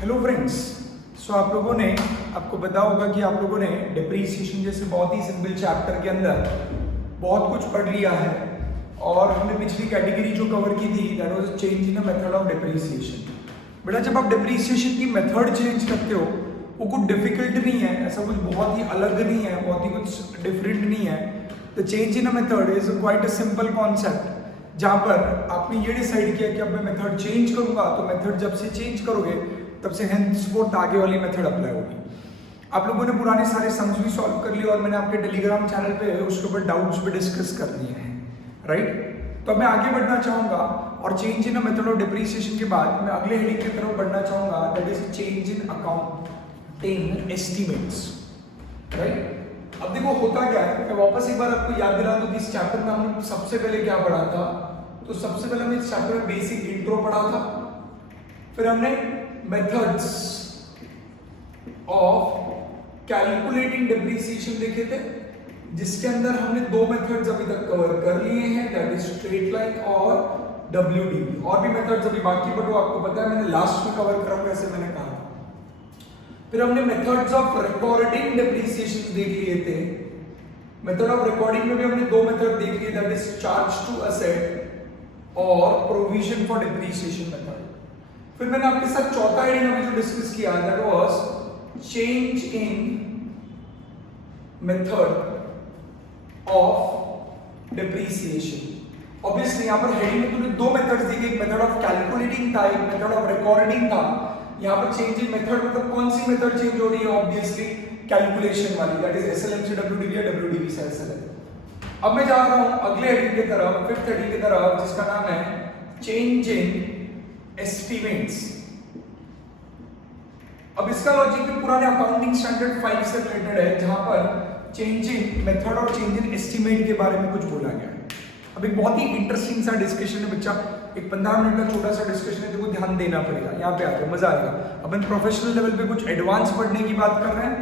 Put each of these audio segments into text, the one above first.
Hello friends. सो आप लोगों ने आपको पता होगा कि आप लोगों ने डिप्रीसिएशन जैसे बहुत ही सिंपल चैप्टर के अंदर बहुत कुछ पढ़ लिया है और हमने पिछली कैटेगरी जो कवर की थी that was change in the method of depreciation. बेटा जब आप डिप्रीसिएशन की मेथड चेंज करते हो वो कुछ डिफिकल्ट नहीं है, ऐसा कुछ बहुत ही अलग नहीं है, बहुत ही कुछ डिफरेंट नहीं है। The change in a method is quite a simple concept जहाँ पर आपने ये डिसाइड किया कि अब मैं मेथड चेंज करूंगा, तो मेथड जब से चेंज करोगे तब से henceforth आगे वाली मेथड अप्लाई होगी। आप लोगों ने पुराने सारे सम्स भी सॉल्व कर लिए और मैंने आपके टेलीग्राम चैनल पे उसके ऊपर डाउट्स भी डिस्कस कर लिए हैं, राइट। तो मैं आगे बढ़ना चाहूंगा और change in method of depreciation के बाद मैं अगले हेडिंग की तरफ बढ़ना चाहूंगा, that is change in accounting estimates, right. अब देखो होता क्या है, मैं वापस एक बार आपको याद दिला दूं कि इस चैप्टर में हमने सबसे पहले क्या पढ़ा था। तो सबसे पहले हमने इस चैप्टर में बेसिक इंट्रो पढ़ा था, फिर हमने मेथड्स ऑफ कैलकुलेटिंग डिप्रीसिएशन देखे थे, जिसके अंदर हमने दो मेथड्स अभी तक कवर कर लिए हैं, दैट इज स्ट्रेट लाइन और WDV। और भी मेथड्स अभी बाकी, बट वो आपको पता है मैंने लास्ट में कवर करा, ऐसे मैंने कहा। फिर हमने मेथड्स ऑफ रिकॉर्डिंग डिप्रीसिएशन देख लिए थे। मेथड ऑफ रिकॉर्डिंग में भी हमने दो मेथड देख लिए, that is charge to asset और प्रोविजन फॉर डिप्रीसिएशन मेथड। फिर मैंने आपके साथ चौथा आइडिया में जो डिस्कस किया, that was change in method of depreciation. Obviously यहां पर हेडिंग में तुमने दो मेथड्स देखे, एक मेथड ऑफ कैलकुलेटिंग था, एक मेथड ऑफ रिकॉर्डिंग था। यहां पर चेंज इन मेथड मतलब कौन सी मेथड चेंज हो रही है, ऑब्वियसली कैलकुलेशन वाली, दैट इज SLM से WDV या WDV से SLM। अब मैं जा रहा हूं अगले हेडिंग की तरफ, फिफ्थ हेडिंग की तरफ, जिसका नाम है चेंज इन एस्टिमेट्स। अब इसका लॉजिक भी पुराने अकाउंटिंग स्टैंडर्ड 5 से रिलेटेड है, जहां पर चेंज इन मेथड और चेंज इन एस्टिमेट के बारे में कुछ बोला गया है। अब एक बहुत ही इंटरेस्टिंग सा डिस्कशन है बच्चा, एक 15 मिनट का छोटा सा डिस्कशन है, तो ध्यान देना पड़ेगा। यहाँ पे आते मजा आएगा। अपन प्रोफेशनल लेवल पे कुछ एडवांस पढ़ने की बात कर रहे हैं,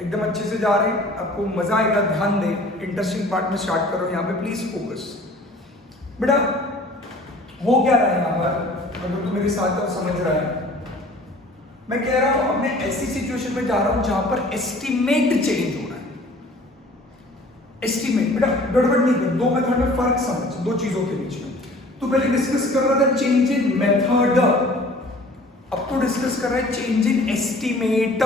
एकदम अच्छे से जा रहे हैं, आपको मजा आएगा, ध्यान दें। इंटरेस्टिंग पार्ट में स्टार्ट करो, यहाँ पे प्लीज फोकस। बेटा वो क्या रहा है यहाँ पर, अगर तू मेरे साथ तो समझ रहा है, मैं कह रहा हूं मैं ऐसी सिचुएशन में जा रहा हूं जहां पर एस्टिमेट चेंज हो रहा है। एस्टिमेट बेटा गड़बड़ नहीं कर, दो मेथड में फर्क समझ, दो चीजों के बीच में। तो पहले डिस्कस कर रहा था चेंज इन मेथड, अब तो डिस्कस कर रहा है चेंज इन एस्टिमेट।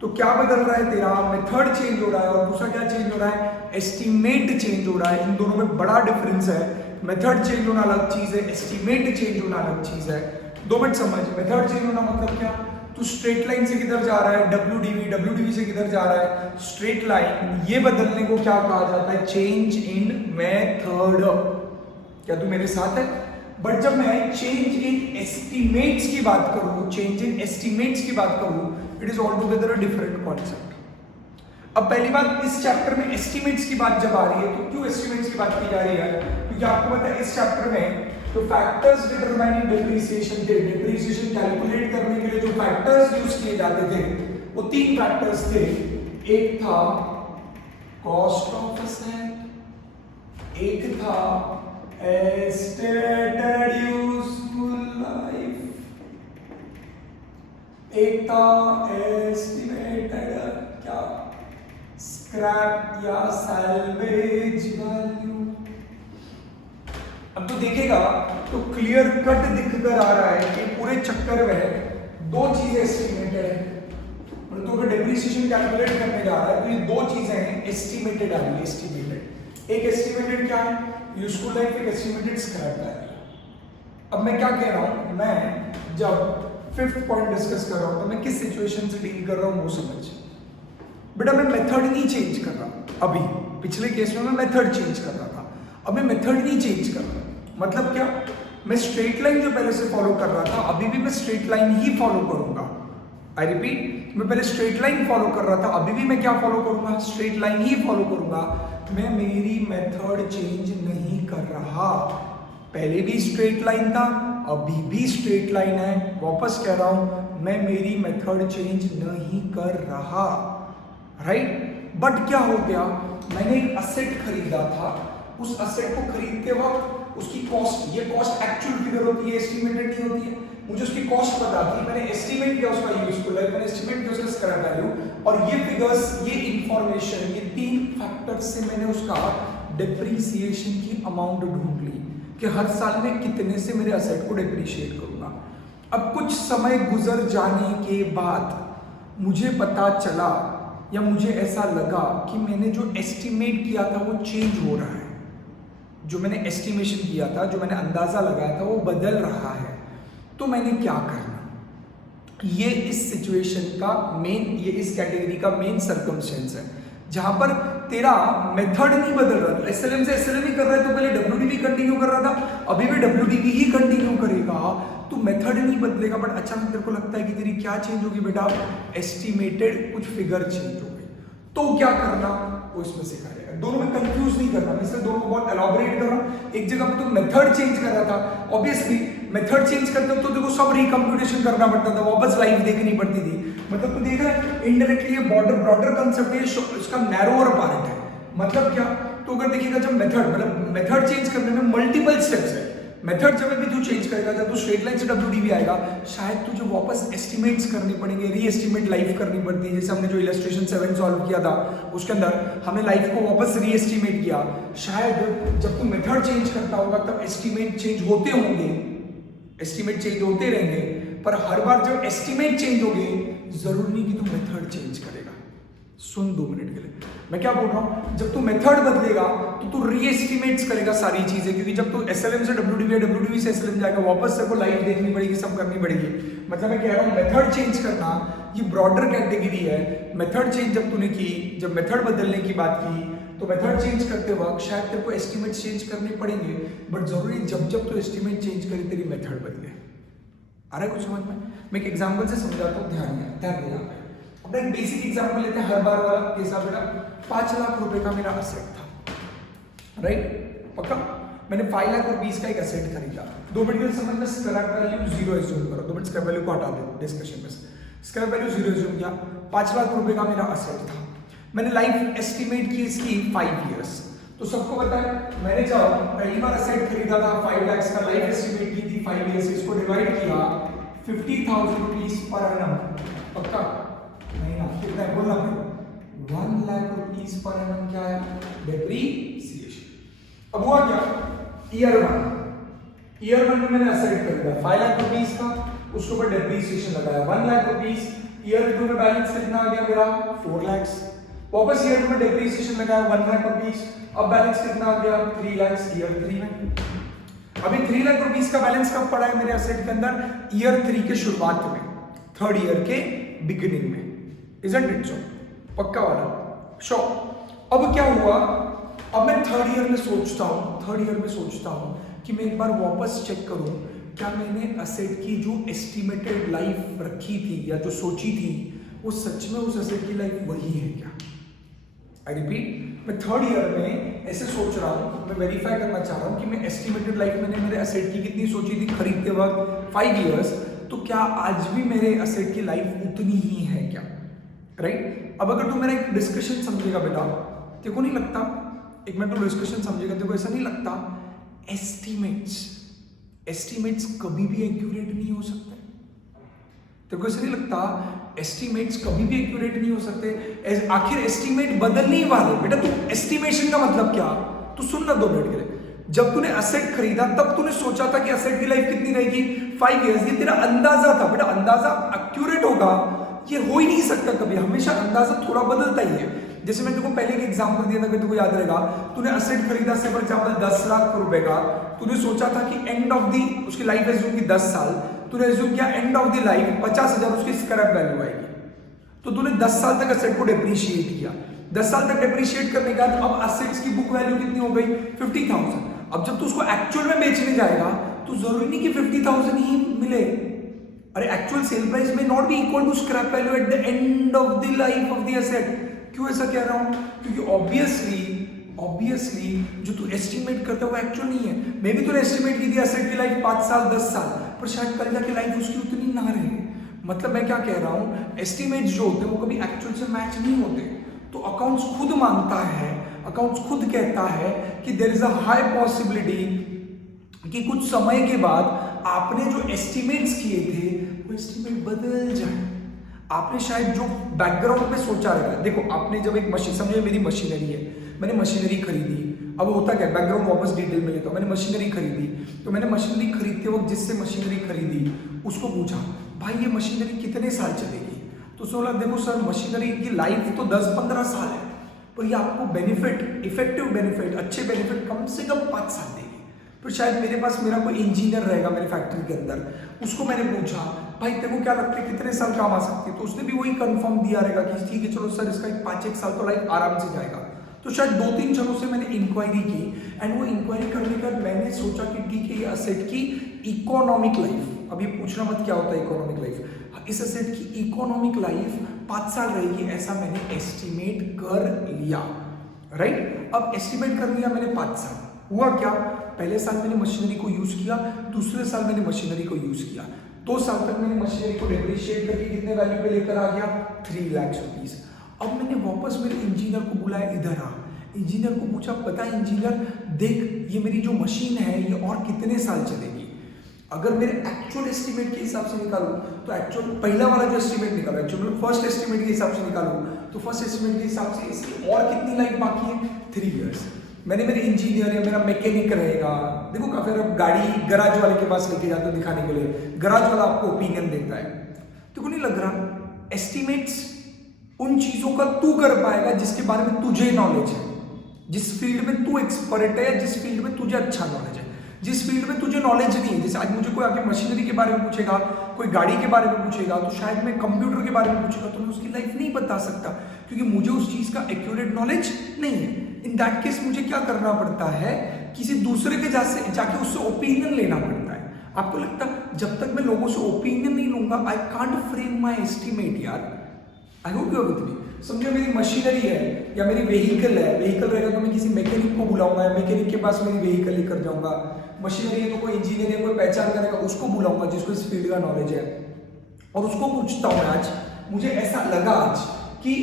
तो क्या बदल रहा है तेरा, मेथड चेंज हो रहा है और दूसरा क्या चेंज हो रहा है, एस्टिमेट चेंज हो रहा है। इन दोनों में बड़ा डिफरेंस है। मेथड चेंज होना अलग चीज है, एस्टिमेट चेंज होना अलग चीज है। दो मिनट समझ। मेथड चेंज होना मतलब क्या, तू स्ट्रेट लाइन से किधर जा रहा है, WDV से किधर जा रहा है, स्ट्रेट लाइन, ये बदलने को क्या कहा जाता है, चेंज इन मेथड। क्या तू मेरे साथ है। बट जब मैं चेंज इन एस्टिमेट्स की बात करूं, चेंज इन एस्टिमेट्स की बात करूं, it is all together a different concept. अब पहली बात, इस चैप्टर में एस्टिमेट्स की बात जब आ रही है, तो क्यों एस्टिमेट्स की बात की जा रही है, क्योंकि आपको पता है इस चैप्टर में जो फैक्टर्स डिटरमाइनिंग डिप्रीसिएशन थे, डिप्रीसिएशन कैलकुलेट करने के लिए जो फैक्टर्स यूज किए जाते थे, वो तीन फैक्टर्स थे। एक था कॉस्ट ऑफ एसेट, एक था एस्टेटेड यूजफुल लाइफ, एक था एस्टिमेटेड क्या स्क्रैप या सैल्वेज वैल्यू। अब तो देखेगा तो क्लियर कट दिख कर आ रहा है कि पूरे चक्कर में दो चीजें एस्टिमेटेड है। तो अगर डिप्रीसिएशन कैलकुलेट करने जा रहा है तो ये दो चीजें हैं एस्टिमेटेड आ रही है। एस्टिमेटेड एक एस्टिमेटेड क्या है, यूजफुल लाइफ, एक एस्टिमेटेड स्क्रैप वैल्यू। अब मैं क्या कह रहा हूं, मैं जब फिफ्थ पॉइंट डिस्कस कर रहा हूं तो मैं किस सिचुएशन से डील कर रहा हूं वो समझ। बेटा मैं मेथड नहीं चेंज कर रहा, अभी पिछले केस में मैं मेथड चेंज कर रहा था, अब मैं मेथड नहीं चेंज कर रहा। मतलब क्या, मैं स्ट्रेट लाइन जो पहले से फॉलो कर रहा था अभी भी मैं स्ट्रेट लाइन ही फॉलो करूंगा। आई रिपीट, मैं पहले स्ट्रेट लाइन फॉलो कर रहा था, अभी भी मैं क्या फॉलो करूंगा, स्ट्रेट लाइन ही फॉलो करूंगा। मैं मेरी मेथड चेंज नहीं कर रहा। पहले भी स्ट्रेट लाइन था, अभी भी स्ट्रेट लाइन है। वापस कह रहा हूं, मैं मेरी मेथड चेंज नहीं कर रहा, राइट। बट क्या हो गया, मैंने एक असेट खरीदा था, उस असेट को खरीदते वक्त उसकी कॉस्ट, ये कॉस्ट एक्चुअल फिगर होती है, एस्टिमेटेड नहीं होती है। मुझे उसकी कॉस्ट पता थी, मैंने एस्टिमेट किया उसका यूजफुल लाइफ, मैंने एस्टिमेट किया उसका स्क्रैप वैल्यू, और ये फिगर्स, ये इंफॉर्मेशन, ये 3 फैक्टर्स से मैंने उसका डिप्रिसिएशन की अमाउंट ढूंढ ली कि हर साल में कितने से मेरे असेट को डिप्रिशिएट करूंगा। अब कुछ समय गुजर जाने के बाद मुझे पता चला या मुझे ऐसा लगा कि मैंने जो एस्टिमेट किया था वो चेंज हो रहा है, जो मैंने एस्टिमेशन किया था, जो मैंने अंदाजा लगाया था वो बदल रहा है। तो मैंने क्या करना, ये इस सिचुएशन का मेन, ये इस कैटेगरी का मेन सर्कमस्टेंस है जहां पर तेरा मेथड नहीं बदल रहा था। एसएलएम से एसएलएम ही कर रहा है तो पहले डब्ल्यूडीवी कंटिन्यू कर रहा था, अभी भी डब्ल्यूडीवी ही कंटिन्यू करेगा, तो मेथड नहीं बदलेगा। बट अचानक तेरे को लगता है कि तेरी क्या चेंज होगी बेटा, एस्टिमेटेड कुछ फिगर चेंज हो गई, तो क्या करना वो इसमें सिखाया जाएगा। दोनों में कंफ्यूज नहीं करना, इसलिए दोनों को बहुत एलॉबरेट कर रहा हूं। एक जगह पे तो मेथड चेंज कर रहा था, ऑब्वियसली मेथड चेंज करते हो तो देखो सब रिकम्प्यूटेशन करना पड़ता था, वापस लाइव देखनी पड़ती थी। मतलब तू देख रहा है इनडायरेक्टली ये ब्रॉडर कंसेप्ट है, इसका नैरोअर पार्ट है। मतलब क्या, तो अगर देखिएगा जब मेथड चेंज करने में मल्टीपल स्टेप्स है। मेथड जब भी तू चेंज करेगा, जब तू स्ट्रेट लाइन से डब्ल्यूडीवी आएगा, शायद तुझे वापस एस्टिमेट्स करने पड़ेंगे, री एस्टिमेट लाइफ करनी पड़ती है। जैसे हमने जो इलस्ट्रेशन 7 सॉल्व किया था उसके अंदर हमने लाइफ को वापस री एस्टिमेट किया। शायद जब तू मेथड चेंज करता होगा तब एस्टिमेट चेंज होते होंगे, एस्टिमेट चेंज होते रहेंगे, पर हर बार जब एस्टिमेट चेंज होंगे जरूरी नहीं कि तू मेथड चेंज करेगा। सुन 2 मिनट के लिए मैं क्या बोल रहा हूं, जब तू मेथड बदलेगा तो तू रीएस्टिमेट्स करेगा सारी चीजें, क्योंकि जब तू एसएलएम से डब्ल्यूडीवी, डब्ल्यूडीवी से एसएलएम जाएगा, वापस से को लाइव देखनी पड़ेगी, सब करनी पड़ेगी। मतलब मैं कह रहा हूं मेथड चेंज करना ये ब्रॉडर कैटेगरी है। मेथड चेंज जब तूने की, जब मेथड बदलने की बात की, तो मेथड चेंज करते वक्त शायद तेरे को एस्टिमेट चेंज करने पड़ेंगे, बट जरूरी जब तू एस्टिमेट चेंज करे तेरी मेथड बदले। आ रहा है कुछ समझ में? मैं एक एग्जांपल से समझाता हूँ, ध्यान देना। अपना एक बेसिक एग्जांपल लेते हैं, हर बार वाला केस। बेटा 5 लाख रुपए का मेरा असेट था, राइट? पक्का मैंने 5 लाख और 20 का एक असेट खरीदा। 2 मिनट के समझ में स्क्रैप वैल्यू 0 एज्यूम करो, 2 मिनट स्क्रैप वैल्यू को हटा दो डिस्कशन में से। स्क्रैप वैल्यू 0 एज्यूम किया, 5 लाख रुपए का मेरा असेट था। मैंने लाइफ एस्टिमेट की इसकी 5 इयर्स। तो सबको पता है मैंने जब पहली बार असेट खरीदा था 5 लाख का, लाइफ एस्टिमेट की थी 5 इयर्स, इसको डिवाइड किया 50,000 रुपीज पर एनम। पक्का नहीं ना, कितना है बोलना भाई, 1 लाख रुपीज पर एनम क्या है, डेप्रीसिएशन। अब हुआ क्या, ईयर 1 में मैंने असेट खरीदा 5 लाख रुपीज का, उसके ऊपर डेप्रीसिएशन लगाया 1 लाख रुपीज। ईयर 2 में बैलेंस कितना आ गया मेरा 4 लाख। वापस ईयर 2 में डेप्रीसिएशन लगाया 1 लाख रुपीज, अब बैलेंस कितना आ गया 3 लाख ईयर 3 में। अभी 3 लाख रुपीस का बैलेंस कब पड़ा है मेरे असेट के अंदर, ईयर 3 के शुरुआत में, 3rd ईयर के बिगिनिंग में, इजंट इट सो? पक्का वाला शो। अब क्या हुआ, अब मैं 3rd ईयर में सोचता हूं कि मैं एक बार वापस चेक करूं क्या मैंने असेट की जो एस्टिमेटेड लाइफ रखी थी या जो सोची थी वो सच में उस असेट की लाइफ वही है क्या। आई रिपीट, मैं 3rd ईयर में ऐसे सोच रहा हूँ, मैं वेरीफाई करना चाह रहा हूँ कि मैं एस्टिमेटेड लाइफ मैंने मेरे असेट की कितनी सोची थी खरीदते वक्त 5 इयर्स, तो क्या आज भी मेरे असेट की लाइफ उतनी ही है क्या, राइट? अब अगर तू मेरा एक डिस्कशन समझेगा बेटा, तेरे को नहीं लगता, एक मिनट तू डिस्कशन समझेगा, तेरे को ऐसा नहीं लगता एस्टिमेट्स कभी भी एक्यूरेट नहीं हो सकते? तेरे को ऐसा नहीं लगता एस्टिमेट्स कभी भी एक्यूरेट नहीं हो सकते? आखिर एस्टिमेट बदलने ही वाले बेटा। तू एस्टिमेशन का मतलब क्या, तू सुन ना 2 मिनट के लिए। जब तूने असेट खरीदा तब तूने सोचा था कि असेट की लाइफ कितनी रहेगी 5 इयर्स, ये तेरा अंदाजा था बेटा। अंदाजा एक्यूरेट होगा ये हो ही नहीं सकता कभी, हमेशा अंदाजा थोड़ा बदलता ही है। जैसे मैं तुमको पहले एक एग्जांपल दिया था, कि तुमको याद रहेगा, तूने असेट खरीदा से फॉर एग्जांपल 10 लाख रुपए का, तूने सोचा था कि एंड ऑफ दी उसकी लाइफ एज्यूम की 10 साल, तूने एज्यूम किया एंड ऑफ द लाइफ 50,000 उसकी स्क्रैप वैल्यू आएगी, तो तूने 10 साल तक असेट को डेप्रीशिएट किया। 10 साल तक डेप्रीशिएट करने के बाद अब असेट्स की बुक वैल्यू कितनी हो गई 50,000। अब जब तू उसको एक्चुअल में बेचने जाएगा तो जरूरी नहीं कि 50,000 ही मिले। अरे एक्चुअल सेल प्राइस में not be equal to scrap value at the end of the life of the asset. क्यों ऐसा कह रहा हूं, क्योंकि ऑब्वियसली जो तू एस्टिमेट करता है वो एक्चुअल नहीं है। मे भी तूने एस्टिमेट की थी असेट की लाइफ 5 साल 10 साल, पर शायद कल जाके लाइफ उसकी उतनी ना रहे। मतलब मैं क्या कह रहा हूं, एस्टिमेट्स जो होते हैं वो कभी एक्चुअल से मैच नहीं होते। तो अकाउंट्स खुद मानता है, अकाउंट्स खुद कहता है कि there is a high possibility कि कुछ समय के बाद आपने जो एस्टिमेट्स किए थे वो एस्टिमेट बदल जाए। आपने शायद जो बैकग्राउंड में सोचा रहेगा, देखो आपने जब एक मशीन, समझो मेरी मशीनरी है, मैंने मशीनरी खरीदी। अब होता क्या, बैकग्राउंड वापस डिटेल में लेता हूँ। मैंने मशीनरी खरीदी, तो मैंने मशीनरी खरीदते वक्त जिससे मशीनरी खरीदी उसको पूछा, भाई ये मशीनरी कितने साल चलेगी? तो उसने बोला, देखो सर मशीनरी की लाइफ तो 10-15 साल है, पर ये आपको बेनिफिट, इफेक्टिव बेनिफिट, अच्छे बेनिफिट कम से कम 5 साल देगी। तो शायद मेरे पास मेरा कोई इंजीनियर रहेगा मेरी फैक्ट्री के अंदर, उसको मैंने पूछा, भाई तेरे को क्या लगता है कितने साल काम आ सकती है? तो उसने भी वही कंफर्म दिया रहेगा कि ठीक है चलो सर इसका 5-1 साल तो लाइफ आराम से जाएगा। तो शायद 2-3 जगहों से मैंने इंक्वायरी की, एंड वो इंक्वायरी करने के बाद मैंने सोचा कि ठीक है ये असेट की इकोनॉमिक लाइफ, अभी पूछना मत क्या होता है इकोनॉमिक लाइफ, इस असेट की इकोनॉमिक लाइफ 5 साल रहेगी, ऐसा मैंने एस्टिमेट कर लिया, राइट। अब एस्टिमेट कर लिया मैंने 5 साल। हुआ क्या, पहले साल मैंने मशीनरी को यूज किया, दूसरे साल मैंने मशीनरी को यूज किया, 2 साल तक मैंने मशीनरी को डेप्रिशिएट करके कितने वैल्यू पे लेकर आ गया, 3 लाख रुपीज। अब मैंने वापस मेरे इंजीनियर को बुलाया, इधर आ। इंजीनियर को पूछा, पता है इंजीनियर देख ये मेरी जो मशीन है ये और कितने साल चलेगी? अगर मेरे एक्चुअल एस्टिमेट के हिसाब से निकालूं तो एक्चुअल पहला वाला जो एस्टिमेट निकालो, एक्चुअल फर्स्ट एस्टिमेट के हिसाब से निकालूं तो फर्स्ट एस्टिमेट के हिसाब से इसकी और कितनी लाइफ बाकी है, 3 इयर्स। मैंने मेरे इंजीनियर या मेरा मैकेनिक रहेगा, देखो काफी अब गाड़ी गराज वाले के पास लेके जाते हो दिखाने के लिए, गराज वाला आपको ओपिनियन देता है, तो नहीं लग रहा एस्टिमेट्स उन चीजों का तू कर पाएगा जिसके बारे में तुझे नॉलेज है, जिस फील्ड में तू एक्सपर्ट है, जिस फील्ड में तुझे अच्छा नॉलेज है। जिस फील्ड में तुझे नॉलेज नहीं है, जैसे आज मुझे कोई आके मशीनरी के बारे में पूछेगा, कोई गाड़ी के बारे में पूछेगा, तो शायद मैं कंप्यूटर के बारे में पूछेगा तो मैं उसकी लाइफ नहीं बता सकता, क्योंकि मुझे उस चीज का एक्यूरेट नॉलेज नहीं है। इन दैट केस मुझे क्या करना पड़ता है, किसी दूसरे के जाके उससे ओपिनियन लेना पड़ता है। आपको लगता है जब तक मैं लोगों से ओपिनियन नहीं लूंगा I can't frame my estimate यार। I hope you are with me. समझो मेरी मशीनरी है या मेरी व्हीकल है, व्हीकल रहेगा तो मैं किसी मैकेनिक को बुलाऊंगा, मैकेनिक के पास मेरी व्हीकल लेकर जाऊंगा। मशीनरी है तो कोई इंजीनियर है, कोई पहचान करेगा, उसको बुलाऊंगा जिसको इस फील्ड का नॉलेज है, और उसको पूछता हूँ आज मुझे ऐसा लगा आज कि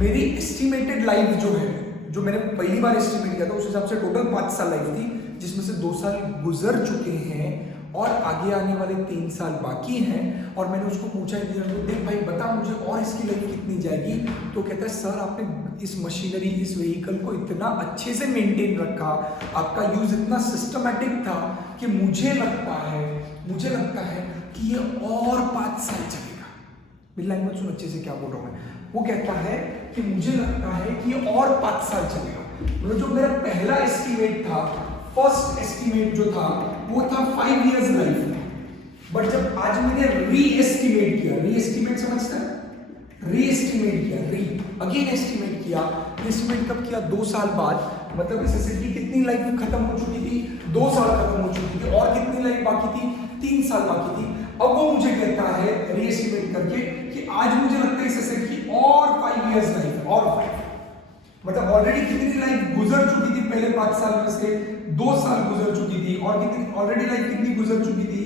मेरी एस्टिमेटेड लाइफ जो है, जो मैंने पहली बार एस्टिमेट किया था उस हिसाब से टोटल 5 साल लाइफ थी, जिसमें से 2 साल गुजर चुके हैं और आगे आने वाले 3 साल बाकी हैं। और मैंने उसको पूछा कि देख भाई बता मुझे और इसकी लाइफ कितनी जाएगी? तो कहता है सर आपने इस मशीनरी, इस व्हीकल को इतना अच्छे से मेंटेन रखा, आपका यूज इतना सिस्टमैटिक था कि मुझे लगता है कि ये और 5 साल चलेगा। मेरी लैंग्वेज सुन अच्छे से क्या बोल रहा हूँ मैं। वो कहता है कि मुझे लगता है कि ये और 5 साल चलेगा। मतलब जो मेरा पहला एस्टिमेट था, फर्स्ट एस्टिमेट जो था वो था 5 इयर्स लाइफ में, बट जब आज मैंने री एस्टिमेट किया, री एस्टिमेट समझता है, री एस्टिमेट किया, अगेन एस्टिमेट किया, एस्टिमेट कब किया? 2 साल बाद। मतलब इस एसेट की कितनी लाइफ खत्म हो चुकी थी? 2 साल खत्म हो चुकी थी, और कितनी लाइफ बाकी थी? 3 साल बाकी थी। अब वो मुझे कहता है री एस्टिमेट करके कि आज मुझे लगता है इस एसेट की और 5 इयर्स लाइफ, और 5, मतलब ऑलरेडी कितनी लाइफ गुजर चुकी थी पहले 5 साल में से? 2 साल गुजर चुकी थी, और कितनी ऑलरेडी लाइफ कितनी गुजर चुकी थी?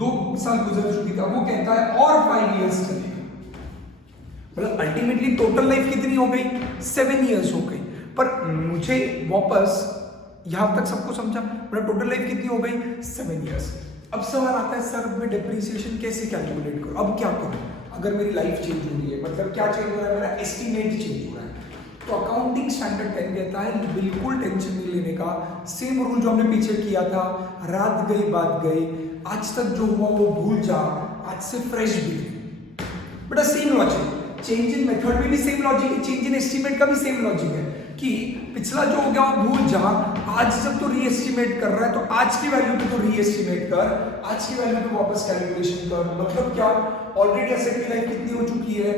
2 साल गुजर चुकी थी। वो कहता है और 5 इयर्स चलेगा। मतलब अल्टीमेटली टोटल लाइफ कितनी हो गई? 7 इयर्स हो गई। पर मुझे वापस यहां तक सबको समझा, मतलब टोटल लाइफ कितनी हो गई? 7 इयर्स। अब सवाल आता है सर मैं डिप्रिसिएशन कैसे कैलकुलेट करूं? अब क्या करूं अगर मेरी लाइफ चेंज हो रही है? मतलब क्या चेंज हो रहा है? मेरा एस्टिमेट चेंज हो रहा है। तो अकाउंटिंग स्टैंडर्ड 10 कहता है बिल्कुल टेंशन नहीं लेने का, सेम रूल जो हमने पीछे किया था, रात गई बात गई, आज तक जो हुआ वो भूल जा, आज से फ्रेश बिगिन। बेटा same logic, change in method में भी सेम लॉजिक है, चेंज इन एस्टिमेट का भी सेम लॉजिक है कि पिछला जो हो गया वो भूल जा, आज जब तो री एस्टिमेट कर रहा है तो आज की वैल्यू पे तो री एस्टिमेट कर, आज की वैल्यू पे वापस कैलकुलेशन कर। मतलब क्या, ऑलरेडी एसेट की लाइफ कितनी हो चुकी है?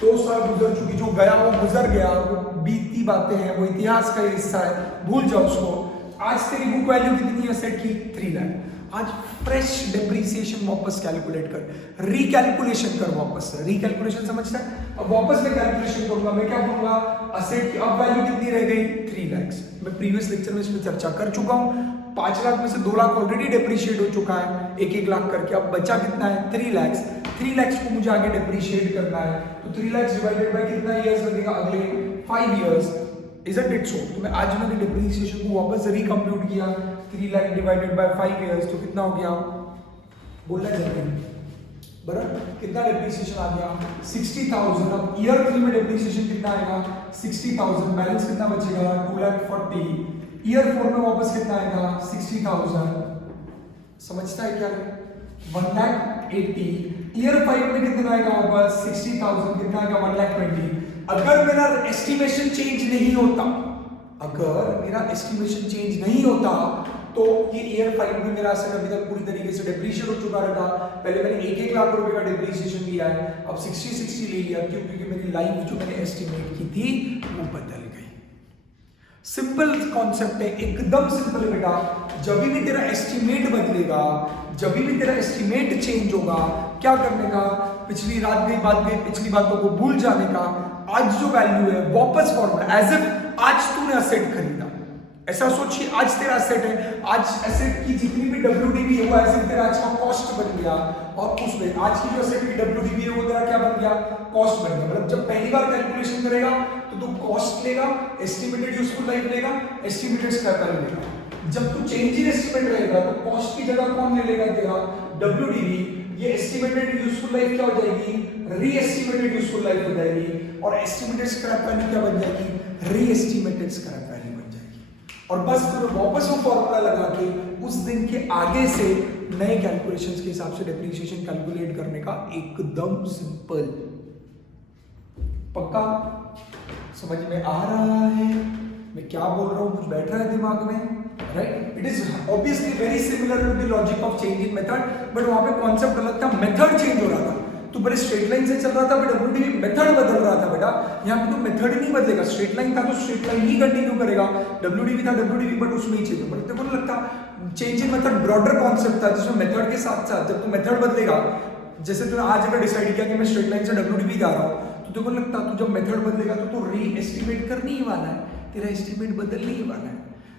2 साल गुजर चुकी, जो गया वो गुजर गया, वो बीती बातें हैं, वो इतिहास का हिस्सा है, भूल जाओ उसको। आज तेरी बुक वैल्यू कितनी है एसेट की? 3 लाख। आज फ्रेश डेप्रिसिएशन वापस कैलकुलेट कर, रिकैलकुलेशन कर वापस। रिकैलकुलेशन समझता है? अब वापस मैं कैलकुलेशन करूंगा, मैं क्या बोलूंगा? एसेट की अब वैल्यू कितनी रह गई? 3 लाख। मैं प्रीवियस लेक्चर में इस पर चर्चा कर चुका हूं। 5 लाख में से 2 लाख ऑलरेडी डेप्रिशिएट हो चुका है, 1-1 लाख करके। अब बचा कितना है? 3 लाख। 3 लाख को मुझे आगे डेप्रिशिएट करना है, तो 3 लाख डिवाइडेड बाय कितना इयर्स लगेगा? अगले 5 इयर्स। Isn't it so? तो मैं आज मैंने डेप्रिसिएशन को वापस रिकम्प्यूट किया, 3 लाख डिवाइडेड बाय 5 इयर्स, तो कितना हो गया? बोलना जल्दी। बराबर, कितना डेप्रिसिएशन आ गया 60,000। अब ईयर 3 में डेप्रिसिएशन कितना आएगा 60,000, बैलेंस कितना बचेगा 2,40,000। ईयर 4 में वापस कितना आएगा 60,000, समझता है क्या 1,80,000। ईयर 5 में कितना आएगा वापस 60,000, कितना आएगा 1,20,000। अगर मेरा एस्टिमेशन चेंज नहीं होता, अगर मेरा एस्टिमेशन चेंज नहीं होता तो ये ईयर 5 में मेरा असेट अभी तक पूरी तरीके से डेप्रिशिएट हो चुका रहता। पहले मैंने 1-1 लाख रुपए का डेप्रिसिएशन लिया है, अब 60-60 ले लिया। क्यों? क्योंकि मेरी लाइफ जो मैंने एस्टिमेट की थी वो बदल गई। सिंपल कॉन्सेप्ट है, एकदम सिंपल बेटा। जब भी तेरा एस्टिमेट बदलेगा, जब भी तेरा एस्टिमेट चेंज होगा, क्या करने का, पिछली रात गई बात गई, पिछली बातों को भूल जाने का। आज जो वैल्यू है वापस फॉर्मूला, एज इफ आज तूने असेट खरीदा, ऐसा सोचिए आज तेरा असेट है, आज असेट की जितनी भी WDV है वो एज इफ तेरा आज का कॉस्ट बन गया। और उसमें आज की जो असेट की WDV है वो तेरा क्या बन गया, कॉस्ट बन गया। मतलब जब पहली बार कैलकुलेशन करेगा तो तू कॉस्ट लेगा, एस्टिमेटेड यूजफुल लाइफ लेगा, एस्टिमेटेड स्क्रैप वैल्यू लेगा। जब तू चेंज इन एस्टिमेट रहेगा तो कॉस्ट की जगह कौन ले लेगा तेरा WDV। ये एस्टिमेटेड यूजफुल लाइफ क्या हो जाएगी, री एस्टिमेटेड यूजफुल लाइफ हो जाएगी। और एस्टिमेटेड स्क्रैप वैल्यू क्या बन जाएगी, री एस्टिमेटेड स्क्रैप वैल्यू बन जाएगी। और बस तुम्हें वापस वो फॉर्मूला लगा के उस दिन के आगे से नए कैलकुलेशंस के हिसाब से डेप्रिसिएशन कैलकुलेट करने का, एकदम सिंपल। पक्का समझ में आ रहा है मैं क्या बोल रहा हूं, कुछ बैठ रहा है दिमाग में, right? It is obviously very similar to the logic of change in method, but वहां पे कॉन्सेप्ट अलग था, मेथड चेंज हो रहा था। तो पहले स्ट्रेट लाइन से चल रहा था, बट WDV मेथड बदल रहा था बेटा। यहाँ पे तो मेथड ही नहीं बदलेगा, स्ट्रेट लाइन था तो स्ट्रेट लाइन ही कंटिन्यू करेगा, WDV था WDV, बट उसमें ही चेंज हो। बट तेरे को नहीं लगता change in method broader concept था, जिसमें मेथड के साथ साथ जब तू मेथड बदलेगा, जैसे तूने आज अगर डिसाइड किया कि मैं स्ट्रेट लाइन से WDV जा रहा हूँ, तो तेरे को लगता तू जब मेथड बदलेगा तो तू री एस्टिमेट करने ही वाला है, तेरा एस्टिमेट बदलने ही वाला है।